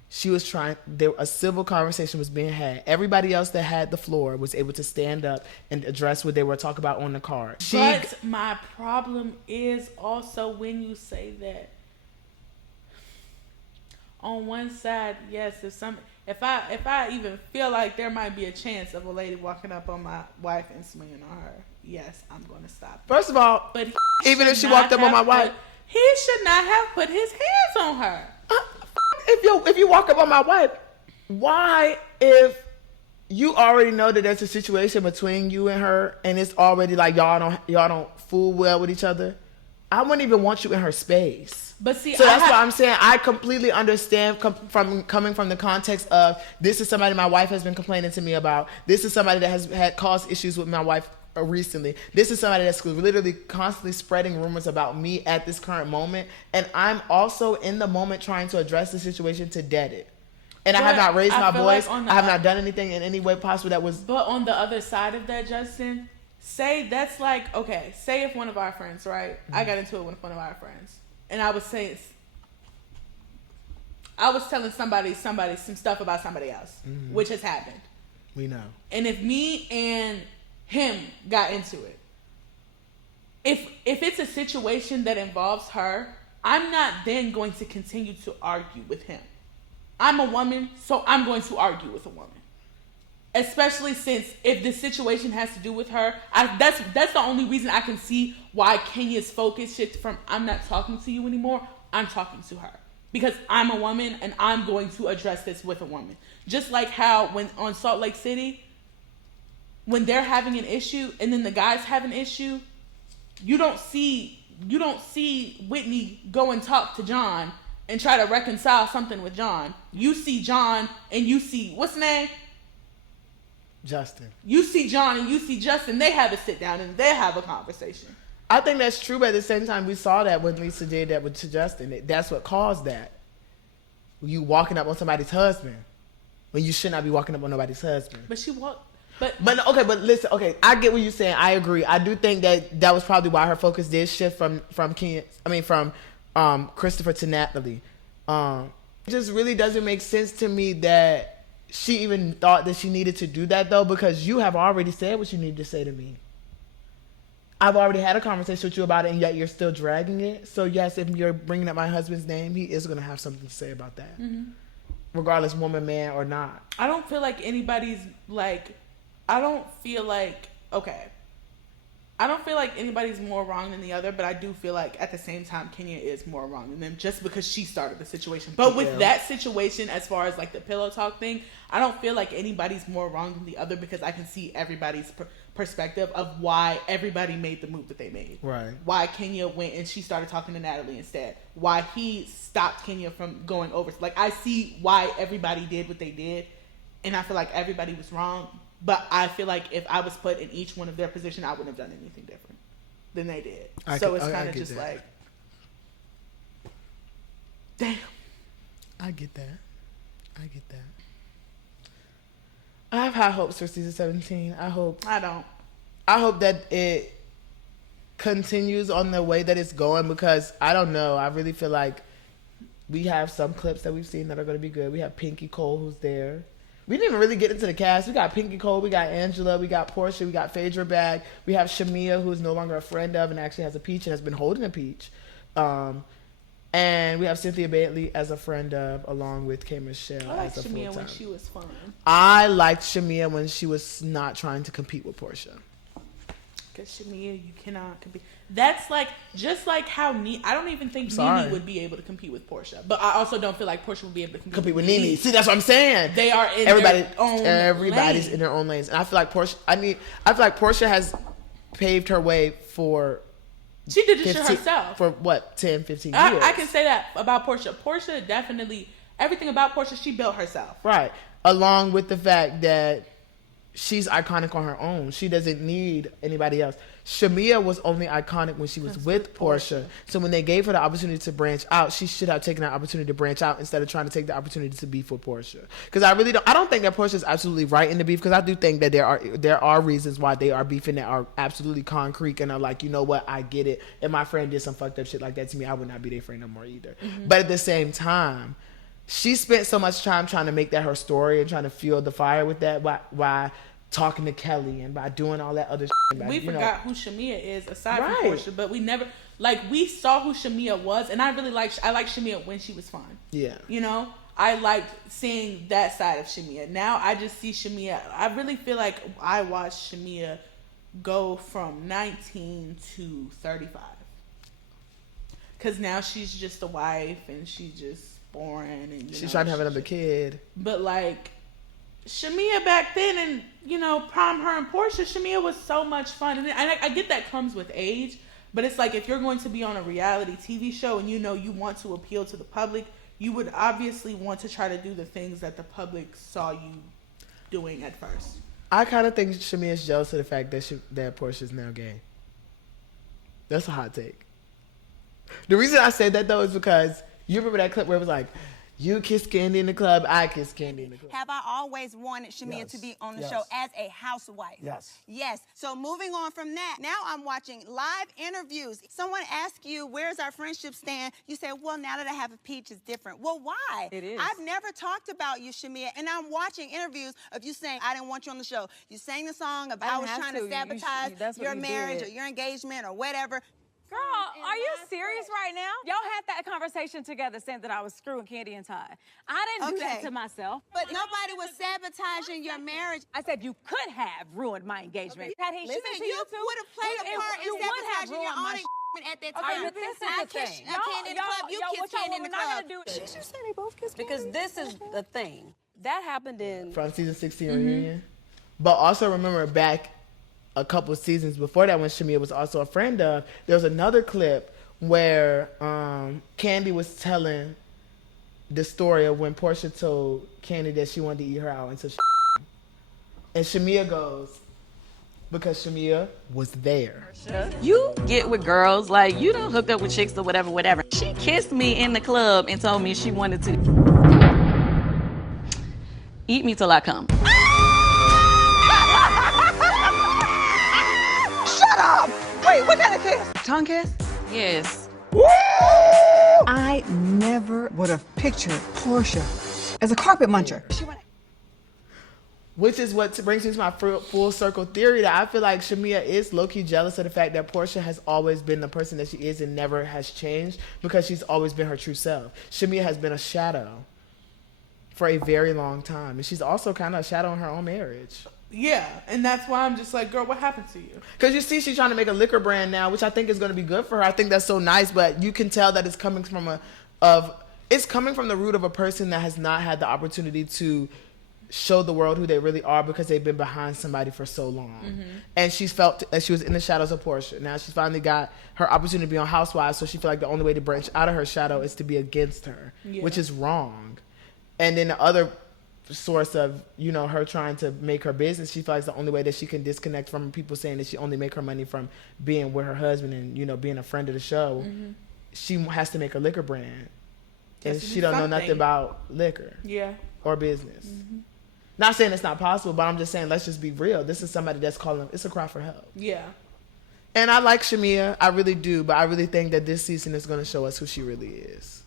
she was trying. A civil conversation was being had. Everybody else that had the floor was able to stand up and address what they were talking about on the card. But my problem is also when you say that. On one side, yes, if I even feel like there might be a chance of a lady walking up on my wife and swinging on her, yes, I'm going to stop. First of all, but even if she walked up on my wife, he should not have put his hands on her. If you walk up on my wife, why, if you already know that there's a situation between you and her and it's already like y'all don't fool well with each other, I wouldn't even want you in her space. But see, so that's why I'm saying I completely understand coming from the context of, this is somebody my wife has been complaining to me about. This is somebody that has had caused issues with my wife recently. This is somebody that's literally constantly spreading rumors about me at this current moment. And I'm also in the moment trying to address the situation to dead it. And I have not raised my voice. I have not done anything in any way possible that was... But on the other side of that, Justin, say that's like, okay, say if one of our friends, right? Mm-hmm. I got into it with one of our friends. And I was telling somebody some stuff about somebody else, mm-hmm. which has happened. We know. And if me and him got into it, if it's a situation that involves her, I'm not then going to continue to argue with him. I'm a woman, so I'm going to argue with a woman. Especially since if the situation has to do with her, that's the only reason I can see why Kenya's focus shifted from I'm not talking to you anymore, I'm talking to her. Because I'm a woman and I'm going to address this with a woman. Just like how when on Salt Lake City, when they're having an issue and then the guys have an issue, you don't see Whitney go and talk to John and try to reconcile something with John. You see John and you see, what's his name? Justin. You see John and you see Justin, they have a sit down and they have a conversation. I think that's true, but at the same time, we saw that when Lisa did that with Justin. That's what caused that. You walking up on somebody's husband when you should not be walking up on nobody's husband. But she walked. But listen, okay, I get what you're saying. I agree. I do think that was probably why her focus did shift from Christopher to Natalie. It just really doesn't make sense to me that she even thought that she needed to do that, though, because you have already said what you needed to say to me. I've already had a conversation with you about it, and yet you're still dragging it. So yes, if you're bringing up my husband's name, he is going to have something to say about that, mm-hmm. regardless woman, man, or not. I don't feel like anybody's like, I don't feel like anybody's more wrong than the other, but I do feel like at the same time Kenya is more wrong than them just because she started the situation. But with that situation, as far as like the pillow talk thing, I don't feel like anybody's more wrong than the other because I can see everybody's perspective of why everybody made the move that they made. Right. Why Kenya went and she started talking to Natalie instead. Why he stopped Kenya from going over. Like, I see why everybody did what they did, and I feel like everybody was wrong. But I feel like if I was put in each one of their position, I wouldn't have done anything different than they did. So it's kind of just like, damn. I get that. I have high hopes for season 17. I hope that it continues on the way that it's going, because I don't know. I really feel like we have some clips that we've seen that are going to be good. We have Pinky Cole, who's there. We didn't even really get into the cast. We got Pinky Cole, we got Angela, we got Portia, we got Phaedra Bag, we have Shamia, who's no longer a friend of and actually has a peach and has been holding a peach. And we have Cynthia Bailey as a friend of, along with K. Michelle. I liked Shamia when she was fun. I liked Shamia when she was not trying to compete with Portia. because Shamia, you cannot compete. That's like just like how I don't even think Nene would be able to compete with Portia, but I also don't feel like Portia would be able to compete with Nene. See, that's what I'm saying. They are in everybody's lane. in their own lanes, and I feel like Portia. I feel like Portia has paved her way for. She did this shit herself for what 10, 15 years. I can say that about Portia. Portia definitely everything about Portia she built herself. Right, along with the fact that she's iconic on her own. She doesn't need anybody else. Shamia was only iconic when she was with Portia. So when they gave her the opportunity to branch out, she should have taken that opportunity to branch out instead of trying to take the opportunity to beef with Portia. Because I don't think that Portia is absolutely right in the beef. Because I do think that there are reasons why they are beefing that are absolutely concrete and are like, you know what, I get it. If my friend did some fucked up shit like that to me, I would not be their friend no more either. Mm-hmm. But at the same time, she spent so much time trying to make that her story and trying to fuel the fire with that by talking to Kelly and by doing all that other shit. We forgot who Shamia is aside from Portia, but we never, we saw who Shamia was, and I liked Shamia when she was fine. Yeah. You know? I liked seeing that side of Shamia. Now I just see Shamia. I really feel like I watched Shamia go from 19 to 35. Because now she's just a wife and she's just boring. And she's trying to have another kid. But Shamia back then and, prom her and Portia, Shamia was so much fun. And I get that comes with age, but it's like if you're going to be on a reality TV show and you want to appeal to the public, you would obviously want to try to do the things that the public saw you doing at first. I kind of think Shamia is jealous of the fact that Portia's now gay. That's a hot take. The reason I say that, though, is because you remember that clip where it was like, you kiss Candy in the club, I kiss Candy in the club. Have I always wanted Shamia to be on the show as a housewife? Yes. Yes. So moving on from that, now I'm watching live interviews. Someone asks you, where's our friendship stand? You say, well, now that I have a peach, it's different. Well, why? It is. I've never talked about you, Shamia, and I'm watching interviews of you saying, I didn't want you on the show. You sang the song about I was trying to sabotage your marriage or your engagement or whatever. Girl, are you serious right now? Y'all had that conversation together saying that I was screwing Candy and Ty. I didn't do that to myself. But nobody was sabotaging your marriage. I said you could have ruined my engagement. Okay. Listen, you would have played a part in sabotaging your own at that time. Okay, but this is the thing. Candy in the club, you kissed Candy in the club. She just said they both kissed Because this is the thing. That happened in... From season 16 reunion. But also remember back a couple seasons before that when Shamia was also a friend of, there was another clip where Candy was telling the story of when Portia told Candy that she wanted to eat her out until and Shamia goes, because Shamia was there. You get with girls, you don't hook up with chicks or whatever. She kissed me in the club and told me she wanted to eat me till I come. Shut up! Wait, what kind of kiss? Tongue kiss? Yes. I never would have pictured Portia as a carpet muncher. Which is what brings me to my full circle theory that I feel like Shamia is low-key jealous of the fact that Portia has always been the person that she is and never has changed because she's always been her true self. Shamia has been a shadow for a very long time. And she's also kind of a shadow in her own marriage. Yeah, and that's why I'm just like, girl, what happened to you? Because you see she's trying to make a liquor brand now, which I think is going to be good for her. I think that's so nice, but you can tell that it's coming from it's coming from the root of a person that has not had the opportunity to show the world who they really are because they've been behind somebody for so long. Mm-hmm. And she's felt that she was in the shadows of Portia. Now she's finally got her opportunity to be on Housewives, so she feel like the only way to branch out of her shadow is to be against her, which is wrong. And then the other source of, her trying to make her business, she feels like the only way that she can disconnect from people saying that she only make her money from being with her husband and, being a friend of the show. Mm-hmm. She has to make a liquor brand. And she don't know nothing about liquor. Yeah. Or business. Mm-hmm. Not saying it's not possible, but I'm just saying, let's just be real. This is somebody that's calling, it's a cry for help. Yeah. And I like Shamia, I really do, but I really think that this season is going to show us who she really is.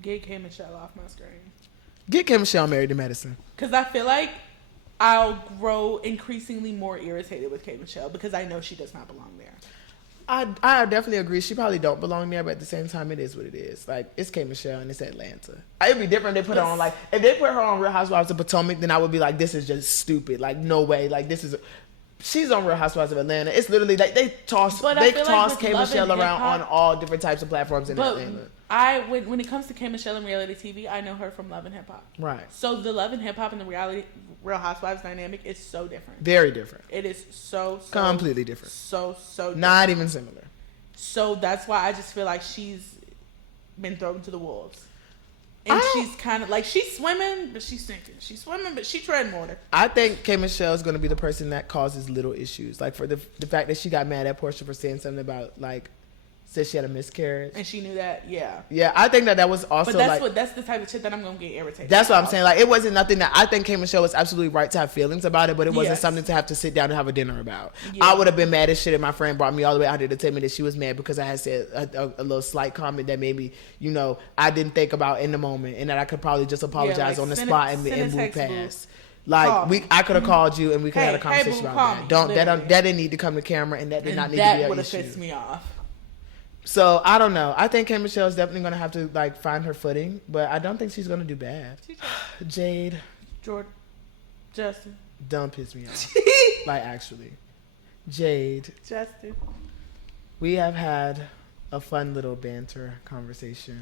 Get K. Michelle off my screen. Get K. Michelle married to Medicine. Because I feel like I'll grow increasingly more irritated with K. Michelle because I know she does not belong there. I definitely agree. She probably don't belong there, but at the same time, it is what it is. It's K. Michelle and it's Atlanta. It'd be different if they put her on, if they put her on Real Housewives of Potomac, then I would be like, this is just stupid. No way. This is... She's on Real Housewives of Atlanta. It's literally like they toss K Michelle around on all different types of platforms in Atlanta. When it comes to K Michelle and reality TV, I know her from Love and Hip Hop. Right. So the Love and Hip Hop and the Real Housewives dynamic is so different. Very different. It is so completely different. So different. Not even similar. So that's why I just feel like she's been thrown to the wolves. And she's kind of like, she's swimming, but she's sinking. She's swimming, but she's treading water. I think K Michelle is going to be the person that causes little issues. Like for the fact that she got mad at Portia for saying something about said she had a miscarriage. And she knew that, yeah. Yeah, I think that was also but that's the type of shit that I'm going to get irritated. That's what I'm saying. Like, it wasn't nothing that I think K Michelle was absolutely right to have feelings about it, but it wasn't something to have to sit down and have a dinner about. Yeah. I would have been mad as shit if my friend brought me all the way out here to tell me that she was mad because I had said a little slight comment that maybe, I didn't think about in the moment and that I could probably just apologize on the spot and move past. Like, I could have called you and we could have had a conversation about that. That didn't need to come to camera and that did not need to be an issue. That would have pissed me off. So, I don't know. I think K Michelle is definitely going to have to, find her footing, but I don't think she's going to do bad. Jade. Jordan. Justin. Don't piss me off. Actually. Jade. Justin. We have had a fun little banter conversation.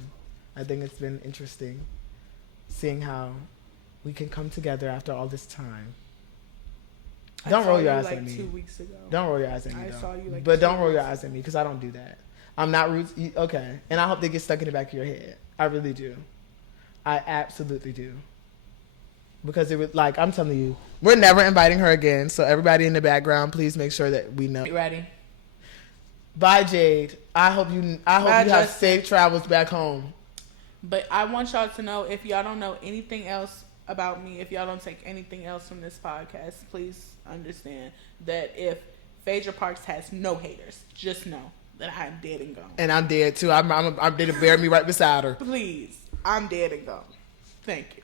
I think it's been interesting seeing how we can come together after all this time. Don't roll your eyes at me. 2 weeks ago. Don't roll your eyes at me, I saw you but don't roll your eyes at me because I don't do that. I'm not rude. Okay. And I hope they get stuck in the back of your head. I really do. I absolutely do. Because it was I'm telling you, we're never inviting her again. So everybody in the background, please make sure that we know. Get ready. Bye, Jade. I hope you have safe travels back home. But I want y'all to know, if y'all don't know anything else about me, if y'all don't take anything else from this podcast, please understand that if Phaedra Parks has no haters, just know that I'm dead and gone. And I'm dead too. I'm dead to bury me right beside her. Please, I'm dead and gone. Thank you.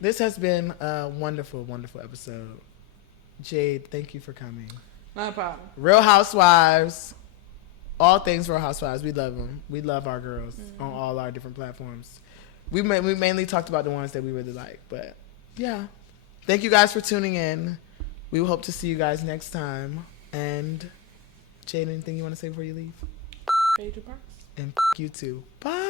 This has been a wonderful, wonderful episode. Jade, thank you for coming. No problem. Real Housewives, all things Real Housewives. We love them. We love our girls on all our different platforms. We mainly talked about the ones that we really like, but yeah. Thank you guys for tuning in. We hope to see you guys next time. And Jade, anything you want to say before you leave? Phaedra Parks. And you too. Bye.